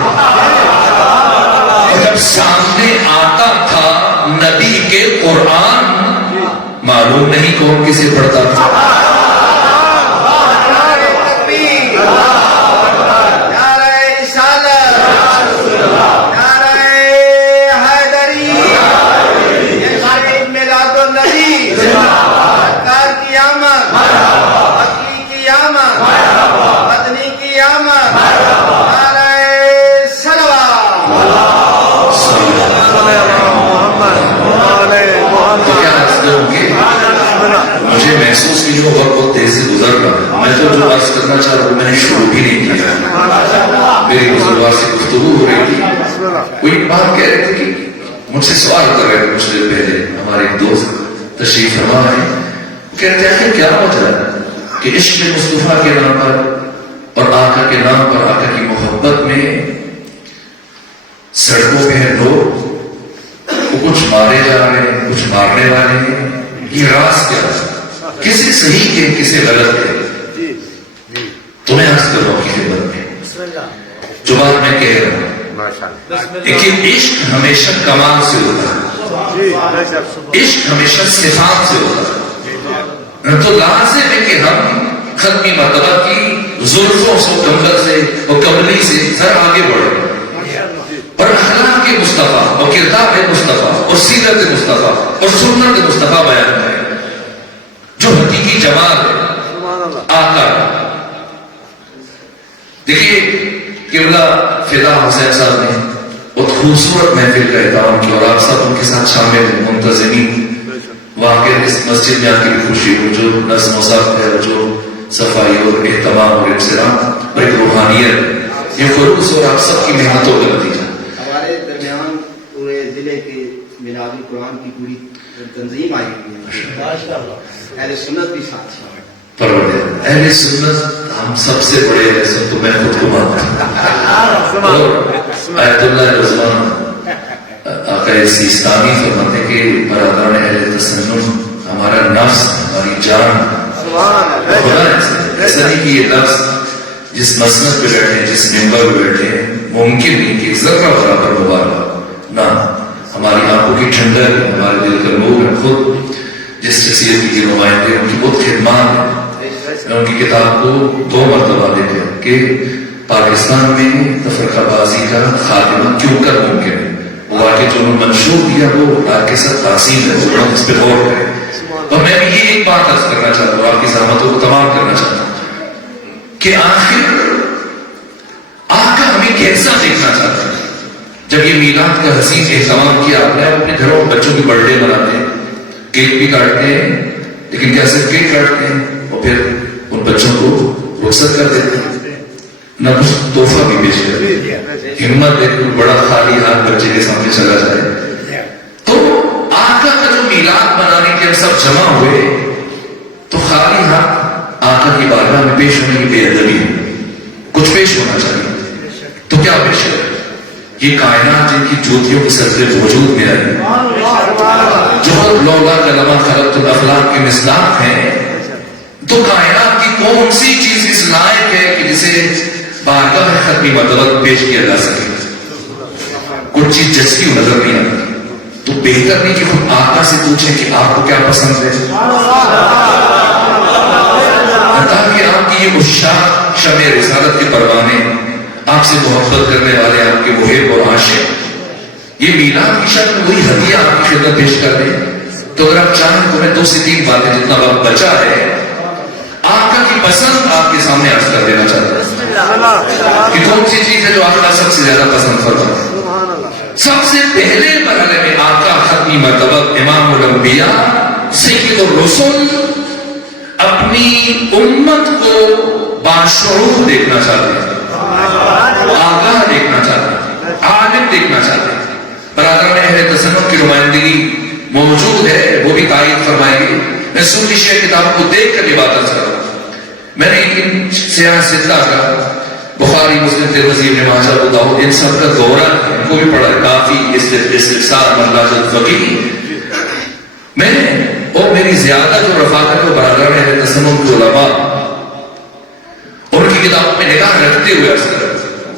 اور جب سامنے آتا تھا نبی کے قرآن معلوم نہیں کون کسے پڑھتا تھا. مجھے محسوس نہیں ہو وقت بہت تیز سے گزر رہا. میں تو جو عرض کرنا چاہ رہا ہوں میں نے شروع بھی نہیں کیا. میری بزرگوار سے گفتگو ہو رہی تھی. وہ ایک بات کہہ رہے تھے کہ مجھ سے سوال کر رہے تھے کچھ دیر پہلے. ہمارے ایک دوست تشریف فرما ہے. وہ کہہ رہے تھے آخر کیا وجہ ہے کہ عشق مصطفیٰ کے نام پر اور آقا کے نام پر آقا کی محبت میں سڑکوں پہ لوگ وہ کچھ مارے جا رہے ہیں کچھ مارنے والے ہیں. یہ راز کیا ہے؟ کسے صحیح ہے کسے غلط ہے؟ تمہیں عرض کر رہا ہوں کی خدمت میں جو بات میں کہہ رہا ہوں. لیکن عشق ہمیشہ کمال سے ہوتا ہے. عشق ہمیشہ صفات سے ہوتا ہے. تو لازم ہے کہ ہم ختمی مرتبہ کی زلفوں سے کمبل سے اور کملی سے ذرا آگے بڑھیں اور اخلاق مصطفیٰ اور کردار مصطفیٰ اور سیرت مصطفیٰ اور سنت مصطفیٰ بیان کریں جو حقیقی جمال ہے آقا. دیکھیے قبلہ فدا حسین صاحب نے بہت خوبصورت محفل کا اہتمام کیا اور آپ سب ان کے ساتھ شامل ہیں منتظمین. واقع اس مسجد میں آ کے بھی خوشی ہو جو نظم و ضبط ہے جو صفائی اور اہتمام اور انصراف اور ایک روحانیت یہ خلوص اور آپ سب کی محنتوں کا نتیجہ. ہمارے درمیان پورے ضلع کے میلاد القرآن کی پوری تنظیم آئی ہوئی ہے. اہل سنت بھی ساتھ پرورده اہل سنت ہم سب سے بڑے ہیں. سب تو میں خود کو مانتا ہوں. اور آیت اللہ رضوان آقا سیستانی فرماتے کہ برادران اہل تسنن ہمارا نفس ہماری جان خدا ایسا نہیں کہ یہ نفس جس مسند پہ بیٹھے ہیں جس ممبر پہ بیٹھے ہیں ممکن نہیں کہ ذرہ برابر مبارک نہ. ہماری آنکھوں کی ٹھنڈک ہمارے دل کا لوگ ہیں. خود جس شخصیت کی نمائندے ان کی بہت خدمات ہیں. میں ان کی کتاب کو 2 مرتبہ دیکھا کہ پاکستان میں تفرقہ بازی کا خاتمہ کیوں کر ممکن ہے. وہ واقع جو انہوں نے منشور دیا وہ آپ کے ساتھ تحصیل ہے. وہ اس پہ غور کریں. اور میں بھی یہ ایک بات عرض کرنا چاہتا ہوں آپ کی زحمتوں کو تمام کرنا چاہتا ہوں کہ آخر آقا ہمیں کیسا دیکھنا چاہتا ہے. جب یہ میلاد کا حسین اہتمام کیا آپ نے اپنے گھروں میں بچوں کی برتھ ڈے مناتے ہیں کیک بھی کاٹتے ہیں لیکن کیا صرف کیک کاٹتے ہیں اور پھر ان بچوں کو رخصت کر دیتے ہیں نہ کچھ تحفہ بھی پیش کرتے ہیں. ہمت ایک بڑا خالی ہاتھ بچے کے سامنے چلا جائے. تو آقا کا جو میلاد منانے کے سب جمع ہوئے تو خالی ہاتھ آقا کی بارگاہ میں پیش ہونے کی بے ادبی ہے. کچھ پیش ہونا چاہیے. تو کیا پیش کرے؟ یہ کائنات جن کی جوتیوں کے سلسلے وجود میں آئی جو لولا کلمہ خلقت الافلاق کے مصداق ہیں تو کائنات کی کون سی چیز اس لائق ہے کہ جسے بارگاہ میں ختمی مرتبہ پیش کیا جا سکے؟ کچھ چیز جسکی نظر نہیں آتی. تو بہتر نہیں کہ خود آقا سے پوچھیں کہ آپ کو کیا پسند ہے تاکہ آپ کی یہ مشاق شمع رسالت کے پروانے آپ سے محبت کرنے والے آپ کے محب اور عاشق یہ میلاد کی شکل وہی ہدیہ آپ کی خدمت پیش کر دیں. تو اگر آپ چاہیں تو میں 2 سے 3 باتیں جتنا وقت بچا ہے آقا کی پسند آپ کے سامنے عرض کر دینا چاہتا ہوں کہ کون سی چیز ہے جو آقا سب سے زیادہ پسند فرماتا ہے. سب سے پہلے مرحلے میں آقا ختمی مرتبہ امام الانبیاء سید الرسل اپنی امت کو باشعور دیکھنا چاہتے ہیں آگاہ دیکھنا چاہتے ہیں عالم دیکھنا چاہتے ہیں. برادران اہل تسنن کی نمائندگی موجود ہے وہ بھی تائید فرمائیں گے. میں سنی شیخ کتاب کو دیکھ کر یہ بات عرض کر رہا ہوں میں نے ان سیاح ستہ کا بخاری، مسلم، ترمذی، ابن ماجہ، ابو داؤد، ان سب کا دورہ ان کو بھی پڑھا ہے، کافی استفسار ملاحظۃ الفقیہ میں نے، اور میری زیادہ جو رفاقت و برادر ہے تسنن کے علماء، ان کی کتابوں میں نگاہ رکھتے ہوئے اکثر،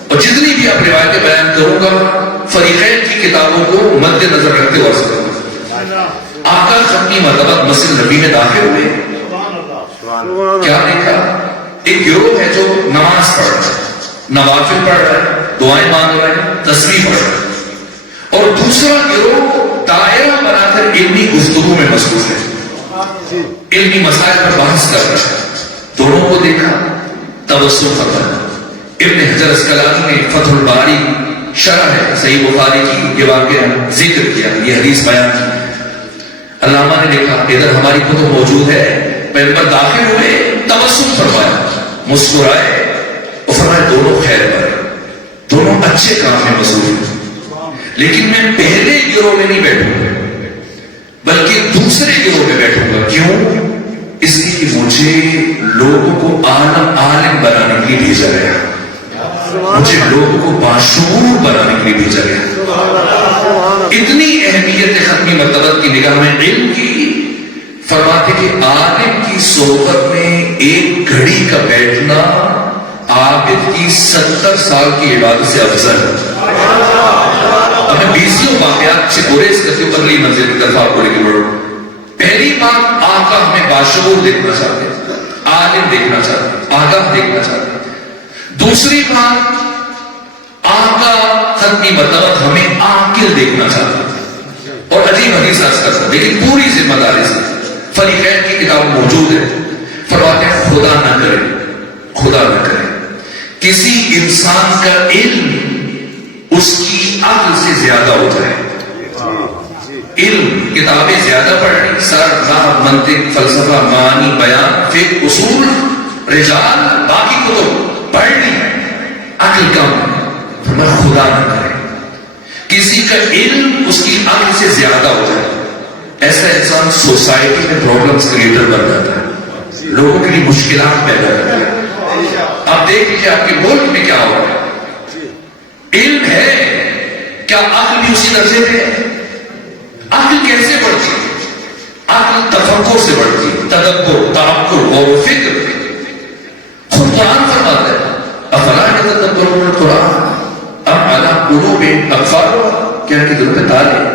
اور جتنی بھی آپ روایتیں بیان کروں گا فریقین کی کتابوں کو مد نظر رکھتے ہوئے اکثر آقا ختمی مرتبہ مسجد نبی میں داخل ہوئے، کیا دیکھا؟ ایک گروہ ہے جو نماز پڑھ رہا ہے، نوافل پڑھ رہا ہے، دعائیں مانگ رہا ہے، تسبیح پڑھ رہا ہے، اور دوسرا گروہ دائرہ بنا کر علمی گفتگو میں مصروف ہے، علمی مسائل پر بحث کر رہا ہے۔ دونوں کو دیکھا، تبسم فرمایا۔ ابن حجر اسقلانی نے فتح الباری شرح ہے صحیح بخاری کی یہ واقعہ ذکر کیا، یہ حدیث بیان کی۔ علامہ نے لکھا ادھر ہماری کتب موجود ہے، پیغمبر داخل ہوئے، تبسم فرمایا، مسکرائے اور فرمایا دونوں خیر پر، دونوں اچھے کام میں مصروف ہیں، لیکن میں پہلے گروہ میں نہیں بیٹھوں گا بلکہ دوسرے گروہ میں بیٹھوں گا۔ کیوں؟ اس لیے کہ مجھے لوگوں کو عالم بنانے کے لیے بھیجا گیا، مجھے لوگوں کو باشعور بنانے کے لیے بھیجا گیا۔ اتنی اہمیت ختمی مرتبہ کی نگاہ میں علم کی، فرماتے کہ عالم کی صحبت میں ایک گھڑی کا بیٹھنا عابد کی 70 سال کی عبادت سے افضل ہے۔ ہمیں 20 واقعات سے گریز کرتے ہوئے اگلی منزل کی طرف آپ کو لے کے بڑھو۔ پہلی بات، آقا ہمیں باشعور دیکھنا چاہتے ہیں، عالم دیکھنا چاہتے ہیں، آگاہ دیکھنا چاہتے ہیں۔ دوسری بات، آقا ختمی مرتبہ ہمیں عاقل دیکھنا چاہتے ہیں، اور عجیب حدیث عرض کرتا ہے لیکن پوری ذمہ داری سے، فریقین کی کتاب موجود ہے، فرماتے ہیں خدا نہ کرے، خدا نہ کرے کسی انسان کا علم اس کی عقل سے زیادہ ہو جائے۔ علم، کتابیں زیادہ پڑھنی، سر، نحو، منطق، فلسفہ، معانی، بیان، فقہ، اصول، رجال، باقی کتب پڑھنی، عقل کم، فرمایا خدا نہ کرے کسی کا علم اس کی عقل سے زیادہ ہو جائے۔ ایسا انسان سوسائٹی میں پرابلمز کریٹر بن جاتا ہے، لوگوں کے لیے مشکلات پیدا کرتا ہے۔ آپ دیکھ لیجیے آپ کے ملک میں کیا ہو رہا ہے، علم ہے، کیا عقل بھی اسی درجے پہ ہے؟ عقل کیسے بڑھتی ہے؟ عقل تفکر سے بڑھتی ہے، تدبر، تعقل، غور و فکر۔ خود قرآن فرماتا ہے افلا یتدبرون القرآن ام علی قلوب اقفالها، کیا ان کے دل پہ تالے؟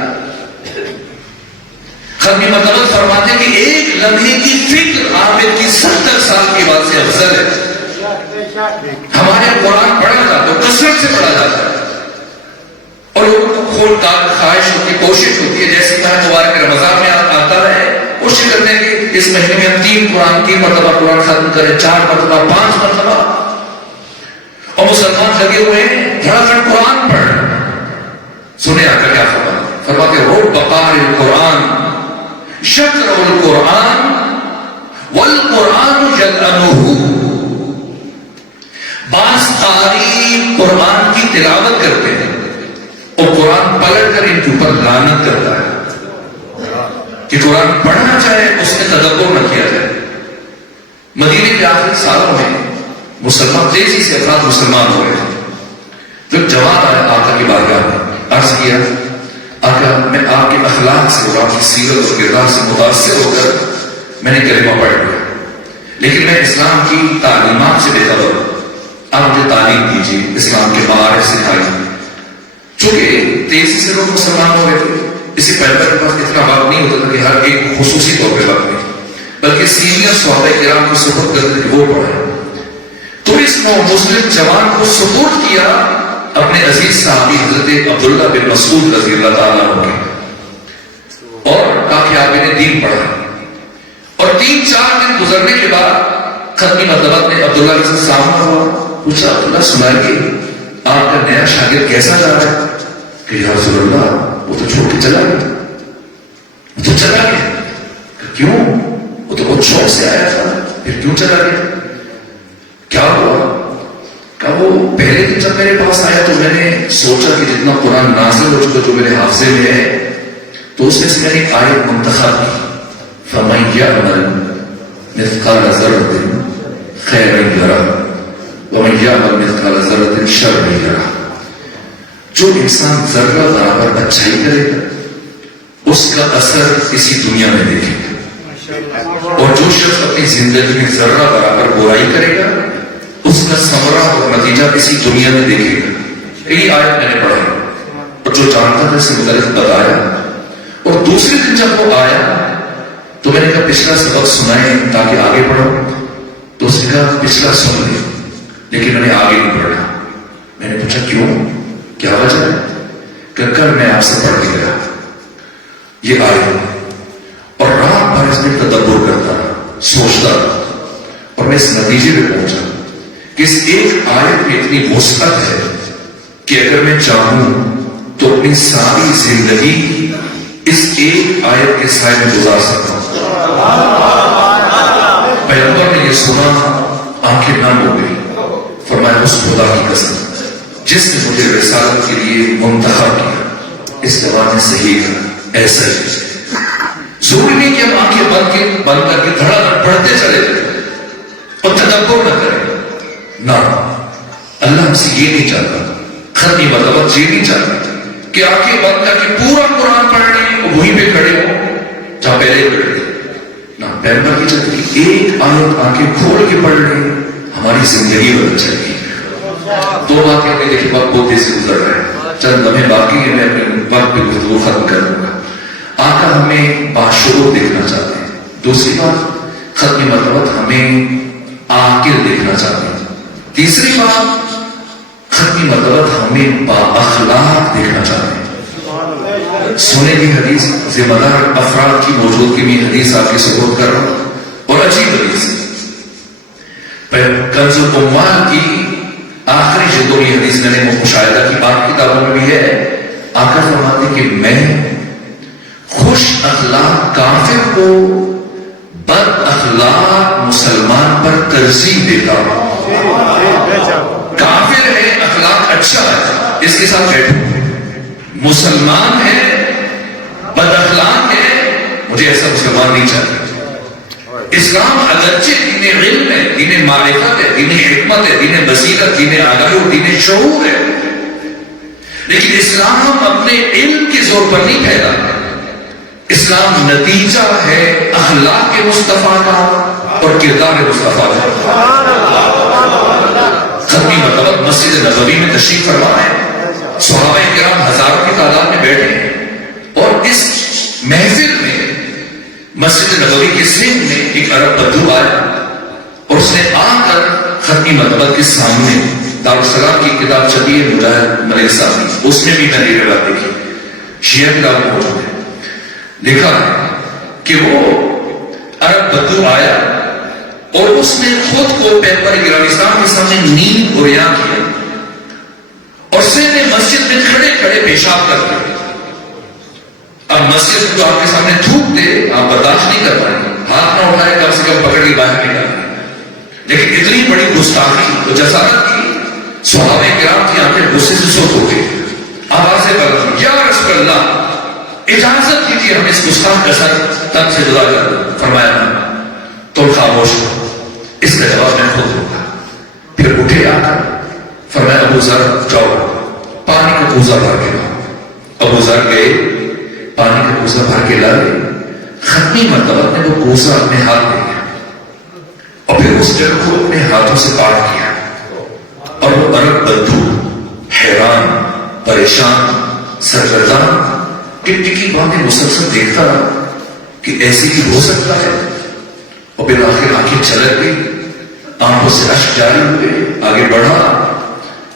ختمی مرتبہ فرماتے ہیں کہ ایک لمحے کی فکر عابد کی 70 سال کی بات سے افضل ہے۔ ہمارے قرآن پڑھا جاتا ہے، کثرت سے پڑھا جاتا ہے، اور لوگوں کو کھول کر خواہش ہوتی ہے، کوشش ہوتی ہے، جیسے کہ مبارک رمضان میں آتا ہے، کوشش کرتے ہیں کہ اس مہینے میں ہم 3 مرتبہ قرآن ختم کریں، 4 مرتبہ، 5 مرتبہ، اور مسلمان لگے ہوئے ہیں دھڑاکڑ قرآن پڑھ۔ سنیں آقا کیا فرماتے رب قارئ القرآن شطر القرآن والقرآن یلعنہ۔ بعض قاری قرآن کی تلاوت کرتے ہیں اور قرآن پلٹ کر ان کے اوپر لعنت کرتا ہے کہ قرآن پڑھنا چاہے اس میں تدبر نہ کیا جائے۔ مدینے کے آخری سالوں میں مسلمان تیزی سے افراد مسلمان ہو گئے، جو جواب آیا آقا کی بارگاہ میں، عرض کیا آقا میں آپ کے اخلاق سے اور آپ کی سیرت اور کردار سے متاثر ہو کر میں نے کلمہ پڑھ لیا، لیکن میں اسلام کی تعلیمات سے بے خبر ہوں، آپ مجھے تعلیم دیجیے، اسلام کے معارف سکھائیے۔ چونکہ تیزی سے لوگ مسلمان ہو گئے تھے، اسی پیغمبر کے پاس اتنا وقت نہیں ہوتا تھا کہ ہر ایک خصوصی طور پہ وقت نہیں، بلکہ سینئر صحابہ کرام کو سپرد کرتے تھے وہ پڑھے۔ تو اس نو مسلم جوان کو سپورٹ کیا اپنے عزیز صحابی حضرت عبداللہ بن مسعود رضی اللہ تعالیٰ عنہ کے، اور کہا کہ آپ نے دین پڑھا، اور 3-4 دن گزرنے کے بعد ختمی مرتبہ نے عبداللہ کے سامنے ہوا، پوچھا عبداللہ سنائیے آپ کا نیا شاگرد کیسا جا رہا ہے؟ کہ یا رسول اللہ وہ تو چھوڑ کے چلا گیا، وہ تو چلا گیا۔ کیوں؟ وہ تو بہت شوق سے آیا تھا، پھر کیوں چلا گیا؟ کیا ہوا؟ کہ وہ پہلے دن جب میرے پاس آیا تو میں نے سوچا کہ جتنا قرآن نازل ہو چکا جو میرے حافظے میں ہے تو اس میں سے میں نے ایک آیت منتخب کی، فَمَن يَعْمَلْ مِثْقَالَ ذَرَّةٍ خیر یرا ومن یعمل مثقال ذرۃ شر یرا. جو انسان ذرہ برابر اچھائی کرے گا اس کا اثر اسی دنیا میں دیکھے گا، اور جو شخص اپنی زندگی میں ذرہ برابر برائی کرے گا اس کا ثمرہ اور نتیجہ اسی دنیا میں دیکھے گا. یہی آیت میں نے پڑھا اور جو جانتا تھا اس سے متعلق بتایا. اور دوسرے دن جب وہ آیا تو میں نے کہا پچھلا سبق سنائیں تاکہ آگے پڑھو. تو اس نے کہا پچھلا سن لے لیکن میں نے آگے نہیں پڑھا. میں نے پوچھا کیوں، کیا وجہ ہے؟ کہ کل میں آپ سے پڑھ کے گیا یہ آیت اور رات بھر اس میں تدبر کرتا سوچتا، اور میں اس نتیجے پہ پہنچا کہ اس ایک آیت میں اتنی وسعت ہے کہ اگر میں چاہوں تو اپنی ساری زندگی اس ایک آیت کے سائے میں گزار سکتا ہوں. پیغمبر نے یہ سنا آنکھیں نم ہو گئی. فرمایا اس خدا کی قسم جس نے مجھے رسالت کے لیے منتخب کیا اس زبان میں صحیح ہے. ایسا ہی ضروری نہیں کہ ہم آنکھیں بند کر کے دھڑا دھڑ پڑھتے چلے جائیں اور تدبر نہ کریں. نہ، اللہ ہم سے یہ نہیں چاہتا. ختمی مرتبہ یہ نہیں چاہتا کہ آنکھیں بند کر کے پورا قرآن پڑھ رہے ہیں اور وہیں پہ کھڑے ہوں جہاں پہلے کھڑے تھے. نہ، پیغمبر کی چاہتے کہ ایک آیت آنکھیں کھول کے پڑھ رہے ہیں ہماری زندگی بدل جائے گی. دو باتیں ہمیں دیکھیں وقت بہت تیزی سے گزر رہے ہیں، چند لمحے باقی ہیں، میں اپنے وقت پہ گفتگو ختم کر دوں گا. آقا ہمیں باشعور دیکھنا چاہتے ہیں. دوسری بات ختمی مرتبہ ہمیں عاقل دیکھنا چاہتے ہیں. تیسری بات ختمی مرتبہ ہمیں بااخلاق دیکھنا چاہتے ہیں. سنے کی حدیث ذمہ دار افراد کی موجودگی میں حدیث آپ کے سپورٹ کر رہا ہوں اور عجیب حدیث کنز الاموال کی آخری جلدوں کی حدیث میں نے مشاہدہ کی، باقی کتابوں میں بھی ہے. آقا فرماتے کہ میں خوش اخلاق کافر کو بد اخلاق مسلمان پر ترجیح دیتا ہوں. کافر ہے اخلاق اچھا ہے اس کے ساتھ بیٹھو، مسلمان ہے بد اخلاق ہے مجھے ایسا مسلمان نہیں چاہیے. اسلام اگرچہ دین علم ہے، دین معرفت ہے، دین حکمت ہے، دین بصیرت، دین آگاہی اور دین شعور ہے، لیکن اسلام اپنے علم کے زور پر نہیں پھیلا. اسلام نتیجہ ہے اخلاق کے مصطفیٰ کا اور کردار مصطفیٰ کا. ختمی مرتبہ مسجد نبوی میں تشریف فرما ہے، صحابہ کرام ہزاروں کی تعداد میں بیٹھے ہیں اور اس محفل میں مسجد نبوی کے سین میں ایک عرب بدو آیا اور اس نے آ کر ختمی مرتبہ کے سامنے دارالسلام کی کتاب چھپی ہے مجاہد ملک صاحب کی، اس میں بھی میں نے روایت دیکھی، شیعہ کتاب موجود ہے. لکھا ہے کہ وہ عرب بدو آیا اور اس نے خود کو پیغمبر گرامی اسلام کے سامنے نیند اور ریا کیا اور سین مسجد میں کھڑے کھڑے پیشاب کر دیا. اب مسجد کو آپ کے سامنے تھوک دے آپ برداشت نہیں کر پائیں گے، ہاتھ نہ اٹھائے کم سے کم پکڑ کے باہر نکال. لیکن اتنی بڑی گستاخی اور جسارت کی، صحابہ کرام کی آنکھیں غصے سے سوکھ ہو گئی. آوازیں بلند، یا رسول اللہ اجازت دیجیے ہم اس گستاخ کا سر تن سے جدا کر دو. فرمایا نہ، تم خاموش ہو. اس کا جواب میں خود دوں گا. پھر اٹھے آ کر فرمایا ابو ذر جاؤ پانی کا کوزہ بھر کے لاؤ. ابو ذر گئے، پانی کا کوزہ بھر کے لائے. ختمی مرتبہ نے وہ کوزہ اپنے ہاتھ میں لیا اور پھر اس جگہ کو اپنے ہاتھوں سے پاک کیا اور وہ عرب بدو حیران پریشان سرگردان ٹکٹکی باندھے مسلسل دیکھتا رہا کہ ایسے بھی ہو سکتا ہے. اور بالآخر آنکھیں چھلک گئی، آنکھوں سے اشک جاری ہوئے، آگے بڑھا،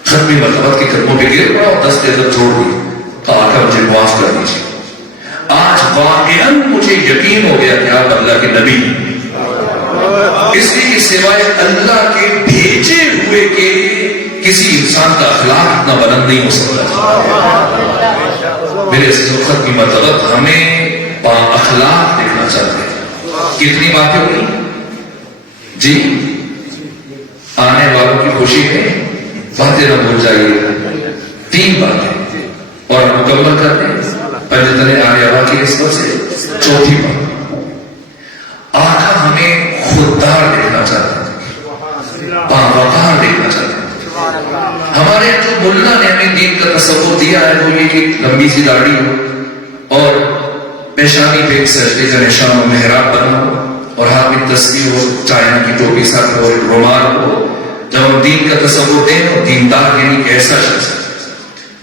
ختمی مرتبہ کے قدموں پہ گر پڑا اور دست عزت چھوڑ دی. کہا آقا مجھے معاف کر دیجیے، آج واقعاً مجھے یقین ہو گیا کہ آپ اللہ کے نبی، اس لیے کہ سوائے اللہ کے بھیجے ہوئے کے کسی انسان کا اخلاق اتنا بلند نہیں ہو سکتا. میرے ختمی مرتبہ ہمیں با اخلاق دیکھنا چاہتے ہیں. کتنی باتیں ہوئی جی؟ آنے والوں کی خوشی میں باتیں نہ بھول جائیے. 3 باتیں اور مکمل کر دیں. پہلے تنے آنے والوں کی نسبت سے 4تھی بات، آقا ہمیں خوددار دیکھنا چاہتے ہیں. ہمارے جو ملا نے ہمیں دین کا تصور دیا ہے وہ یہ کہ لمبی سی داڑھی ہو اور پیشانی پہ سجدے کا نشان و محراب بنا ہو اور ہاتھ میں تسبیح ہو، چائنا کی ٹوپی ساتھ ہو، رومال ہو. جب ہم دین کا تصور دیں اور دیندار یعنی کیسا شخص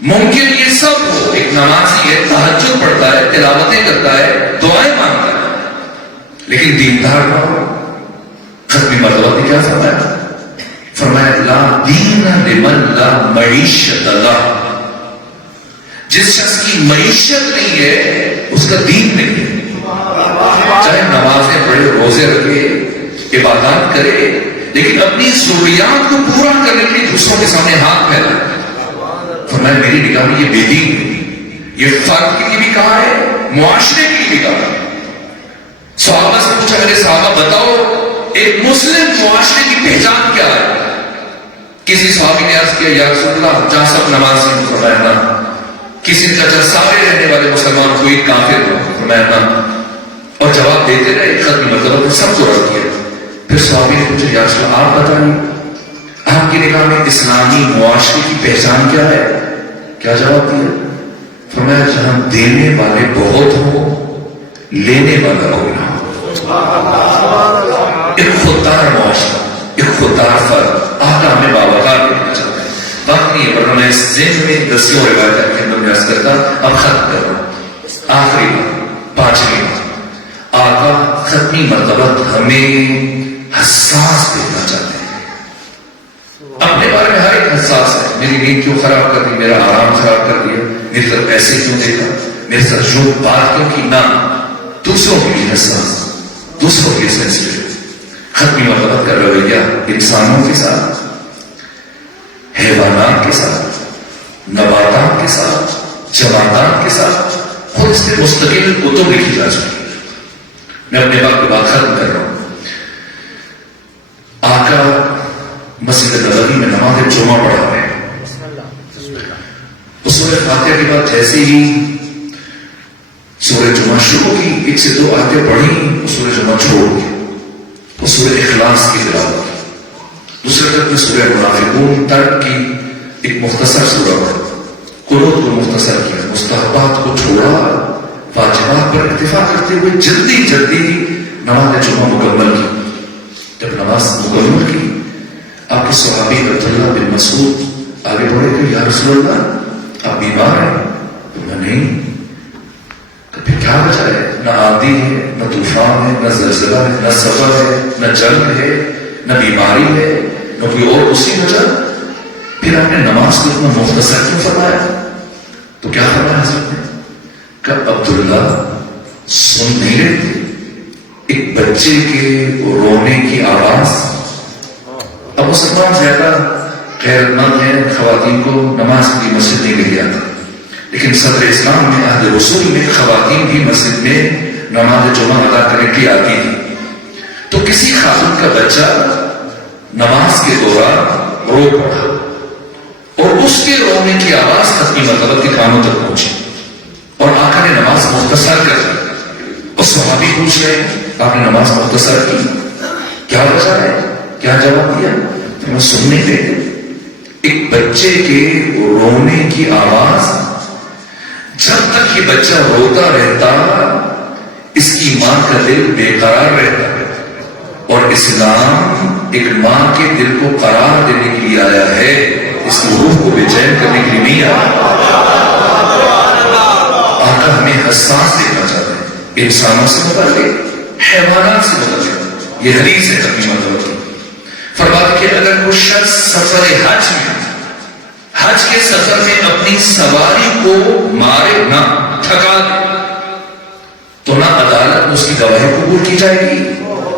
ممکن یہ سب ہو. ایک نمازی ہے، تہجد پڑھتا ہے، تلاوتیں کرتا ہے، دعائیں مانگتا ہے، لیکن دیندار نہ ہو. ختمی مرتبہ نے کیا فرمایا؟ فرمایا لا دین لمن لا معیشت اللہ. جس شخص کی معیشت نہیں ہے اس کا دین نہیں ہے. چاہے نمازیں پڑھے، روزے رکھے، عبادات کرے، لیکن اپنی ضروریات کو پورا کرنے کے لیے دوسروں کے سامنے ہاتھ پھیلائے. فرمایا میری نگاہ میں یہ بے دین ہے. یہ فرد کے لیے بھی کہا ہے، معاشرے کے لیے بھی کہا ہے. صحابہ سے پوچھا، میرے صحابہ بتاؤ ایک مسلم معاشرے کی پہچان کیا ہے؟ کسی صحابی نے عرض کیا یا رسول اللہ جہاں سب نمازی ہو. فرمایا نہ. کسی نے کہا سارے رہنے والے مسلمان کوئی کافر ہو. فرمایا نہ. اور جواب دیتے رہے. ختمی مرتبہ پھر سب کو رکھ دیا. پھر صحابی نے پوچھا یا رسول اللہ آپ بتائیں آپ کی نگاہ میں اسلامی معاشرے کی پہچان کیا ہے؟ کیا جواب دیا؟ فرمایا جہاں دینے والے بہت ہو لینے والا کوئی نہ ہو. ایک خوددار معاشرہ، ایک خوددار فرد. آقا ہمیں باوقار دینا چاہتا ہے. وقت نہیں ہے ورنہ میں اس ذہن میں دسیوں روایت کے اندر میں عرض کرتا اب ختم کر رہا ہوں. آخری بات، پانچویں بات، آقا ختمی مرتبہ ہمیں حساس دینا چاہتے ہیں. اپنے بارے میں ہر ایک حساس ہے. میری نیند کیوں خراب کر دی، میرا آرام خراب کر دیا، میری طرف ایسے کیوں دیکھا، میرے ساتھ جو بات کیوں کی. نہ، دوسروں کے لیے حساس، دوسروں کے سینسٹیو. ختمی مرتبہ کا رویہ انسانوں کے ساتھ، حیوانات کے ساتھ، نباتات کے ساتھ، جماعتات کے ساتھ خود اس کے مستقل کتب لکھی جا چکی. میں اپنے بات کی بات ختم کر رہا ہوں. آقا مسجد نبوی میں نماز جمعہ پڑھا رہے ہیں. سورہ فاتحہ کے بعد جیسے ہی سورہ جمعہ شروع کی، ایک سے دو آیتیں پڑھی، سورہ جمعہ چھوڑ دی. وہ سورہ اخلاص کی تلاوت کی. دوسرے طرف میں سورہ منافقون ترک کی، ایک مختصر سورہ پڑھی. قنوت کو مختصر کیا، مستحبات کو چھوڑا، واجبات پر اکتفا کرتے ہوئے جلدی جلدی نماز جمعہ مکمل کی. جب نماز مکمل کی، آپ کے صحابی عبداللہ بن مسعود آگے بڑھے کہ یا رسول اللہ آپ بیمار ہیں؟ میں نہیں. پھر کیا وجہ ہے؟ نہ آندھی ہے، نہ طوفان ہے، نہ زلزلہ ہے، نہ سفر ہے، نہ جنگ ہے، نہ بیماری ہے، نہ کوئی اور اسی وجہ. پھر آپ نے نماز کو اتنا مختصر کیوں فرمایا؟ تو کیا فرمایا حضرت نے؟ کہ عبداللہ سن نہیں رہتے ایک بچے کے رونے کی آواز. اب مسلمان زیادہ غیرت مند ہے، خواتین کو نماز کی مسجد نہیں لے جاتا، لیکن صدر اسلام میں عہد رسول میں خواتین بھی مسجد میں نماز جمعہ ادا کرنے کی آتی تھی. تو کسی خاتون کا بچہ نماز کے دوران رو پڑا اور اس کے رونے کی آواز ختمی مرتبہ کے کانوں تک پہنچی اور آقا نے نماز مختصر کر دی. اور صحابی پوچھ رہے ہیں آپ نے نماز مختصر کی، کیا وجہ ہے؟ کیا جواب دیا؟ میں سننے دے ایک بچے کے رونے کی آواز. جب تک یہ بچہ روتا رہتا اس کی ماں کا دل بے قرار رہتا ہے. اور اسلام ایک ماں کے دل کو قرار دینے کے لیے آیا ہے، اس کی روح کو بے چین کرنے کے لیے نہیں آیا. آقا ہمیں حساس دینا چاہتے ہیں، انسانوں سے متعلق، حیوانات سے متعلق. یہ حدیث ہے ختمی مرتبہ کی. فرماتے کہ اگر کوئی شخص سفر حج میں، حج کے سفر میں اپنی سواری کو مارے نہ تھکا دے تو نہ عدالت اس کی گواہی قبول کی جائے گی،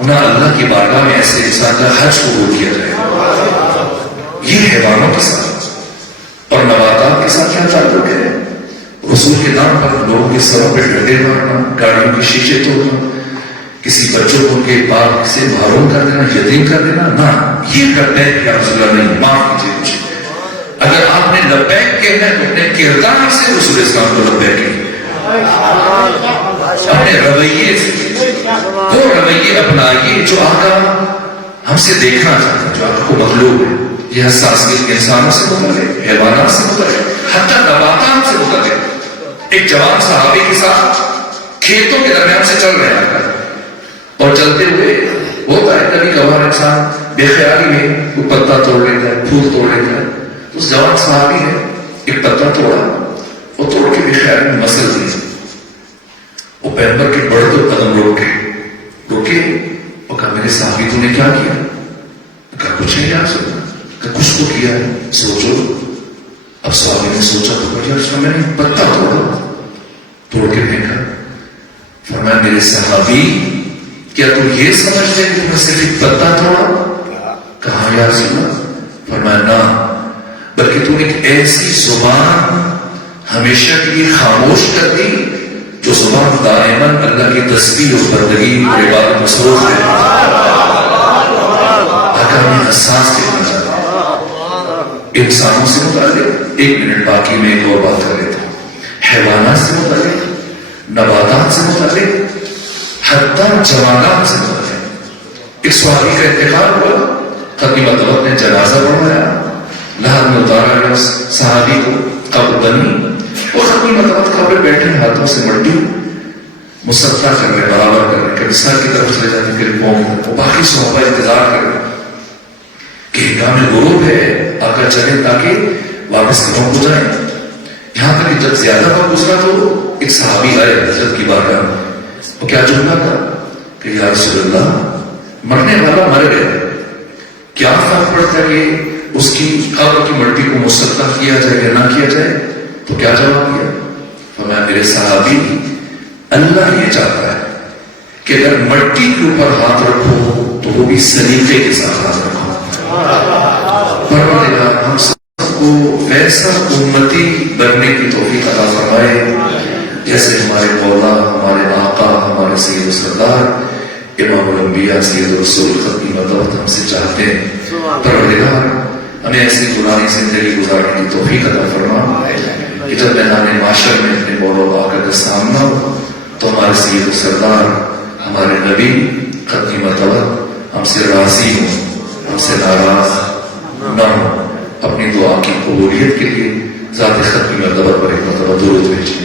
نہ اللہ کی بارگاہ میں ایسے انسان کا حج قبول کیا جائے گا. یہ حیوانوں کے ساتھ اور نباتات کے ساتھ کیا تعلق ہے؟ رسول کے نام پر لوگوں کے سروں پہ ڈنڈے مارنا، گاڑیوں کے شیشے توڑنا، کسی بچوں کو ان کے باپ سے محروم کر دینا، یتیم کر دینا، نہ یہ کرتے ہیں کہ رسول اللہ نہیں. معاف کیجیے مجھے. اگر آپ نے لبیک کہنا ہے تو اپنے کردار سے رسول اسلام کو لبیک کہیے، اپنے رویے سے وہ رویے اپنائیے جو آقا ہم سے دیکھنا چاہتے ہیں، جو آپ کو مطلوب ہے. یہ حساسیت انسانوں سے متعلق، حیوانات سے متعلق، حتیٰ نباتات سے متعلق. ایک جوان صحابی کے ساتھ کھیتوں کے درمیان سے چل رہے ہیں اور چلتے ہوئے ہوتا ہے کبھی کبھار انسان بے خیالی میں کوئی پتا توڑ لیتا ہے، پھول توڑ لیتا ہے. تو اس جوان صحابی نے ایک پتا توڑا، وہ توڑ کے بے خیالی میں مسل دی. وہ پیغمبر کے بڑھتے قدم روکے اور کہا میرے صحابی تو نے کیا کیا؟ کہا کچھ نہیں یار سکتا. کہ کچھ تو کیا ہے، سوچو. اب صحابی نے سوچا تو بڑھیا، میں نے پتا توڑ کے پھینکا. فرمایا میرے صحابی کیا تم یہ سمجھتے کہ تم نے صرف ایک پتا توڑا؟ کہا یا رسول اللہ. فرمایا نہ، بلکہ تم ایک ایسی زبان ہمیشہ کے لیے خاموش کر دی جو زبان دائماً اللہ کی تسبیح اور بندگی اور عبادت مصروف ہے. آقا ہمیں احساس دینا چاہتا ہے انسانوں سے متعلق. 1 منٹ باقی میں ایک اور بات کر لیتا ہوں. حیوانات سے متعلق، نباتات سے متعلق، حتیٰ جمادات سے متعلق. ایک صحابی کا انتقال ہوا، خطیب مطلب نے جنازہ پڑھوایا، لحد میں اتارا گیا صحابی کو، قبر بنی اور خطیب مطلب قبر بیٹھے ہاتھوں سے مٹی مصفح کر رہے، برابر کر رہے، کہ سر کی طرف چلے جاتے پھر پاؤں کی طرف. باقی صحابہ انتظار کر رہے کہ ہنگام غروب ہے، آقا چلیں تاکہ واپس قدم کو جائیں. یہاں تک کہ جب زیادہ وقت گزرا تو ایک صحابی آئے حضرت کی بارگاہ میں. وہ کیا جملہ تھا کہ یا رسول اللہ مرنے والا مر گیا، کیا فرق پڑتا ہے کہ اس کی قبر کی مٹی کو مصفح کیا جائے یا نہ کیا جائے؟ تو کیا جواب دیا؟ فرمایا میرے صحابی اللہ یہ چاہتا ہے کہ اگر مٹی کے اوپر ہاتھ رکھو تو وہ بھی سلیقے کے ساتھ ہاتھ رکھو. پروردگار ہم سب کو ویسا امتی بننے کی توفیق عطا فرمائے جیسے ہمارے مولا، ہمارے آقا، ہمارے سید و سردار امام الانبیاء سید الرسول ختم مدوت ہم سے چاہتے ہیں. پروردگار ہمیں ایسی پرانی زندگی گزارنے کی توفیق عطا فرما کہ جب میدان معاشر میں اپنے مولا آقا کا سامنا ہو تو ہمارے سید و سردار، ہمارے نبی ختم مدوت ہم سے راضی ہوں، ہم سے ناراض نہ ہو. اپنی دعا کی قبولیت کے لیے ذات ختم مدوت پر ایک مرتبہ درود بھیجیں.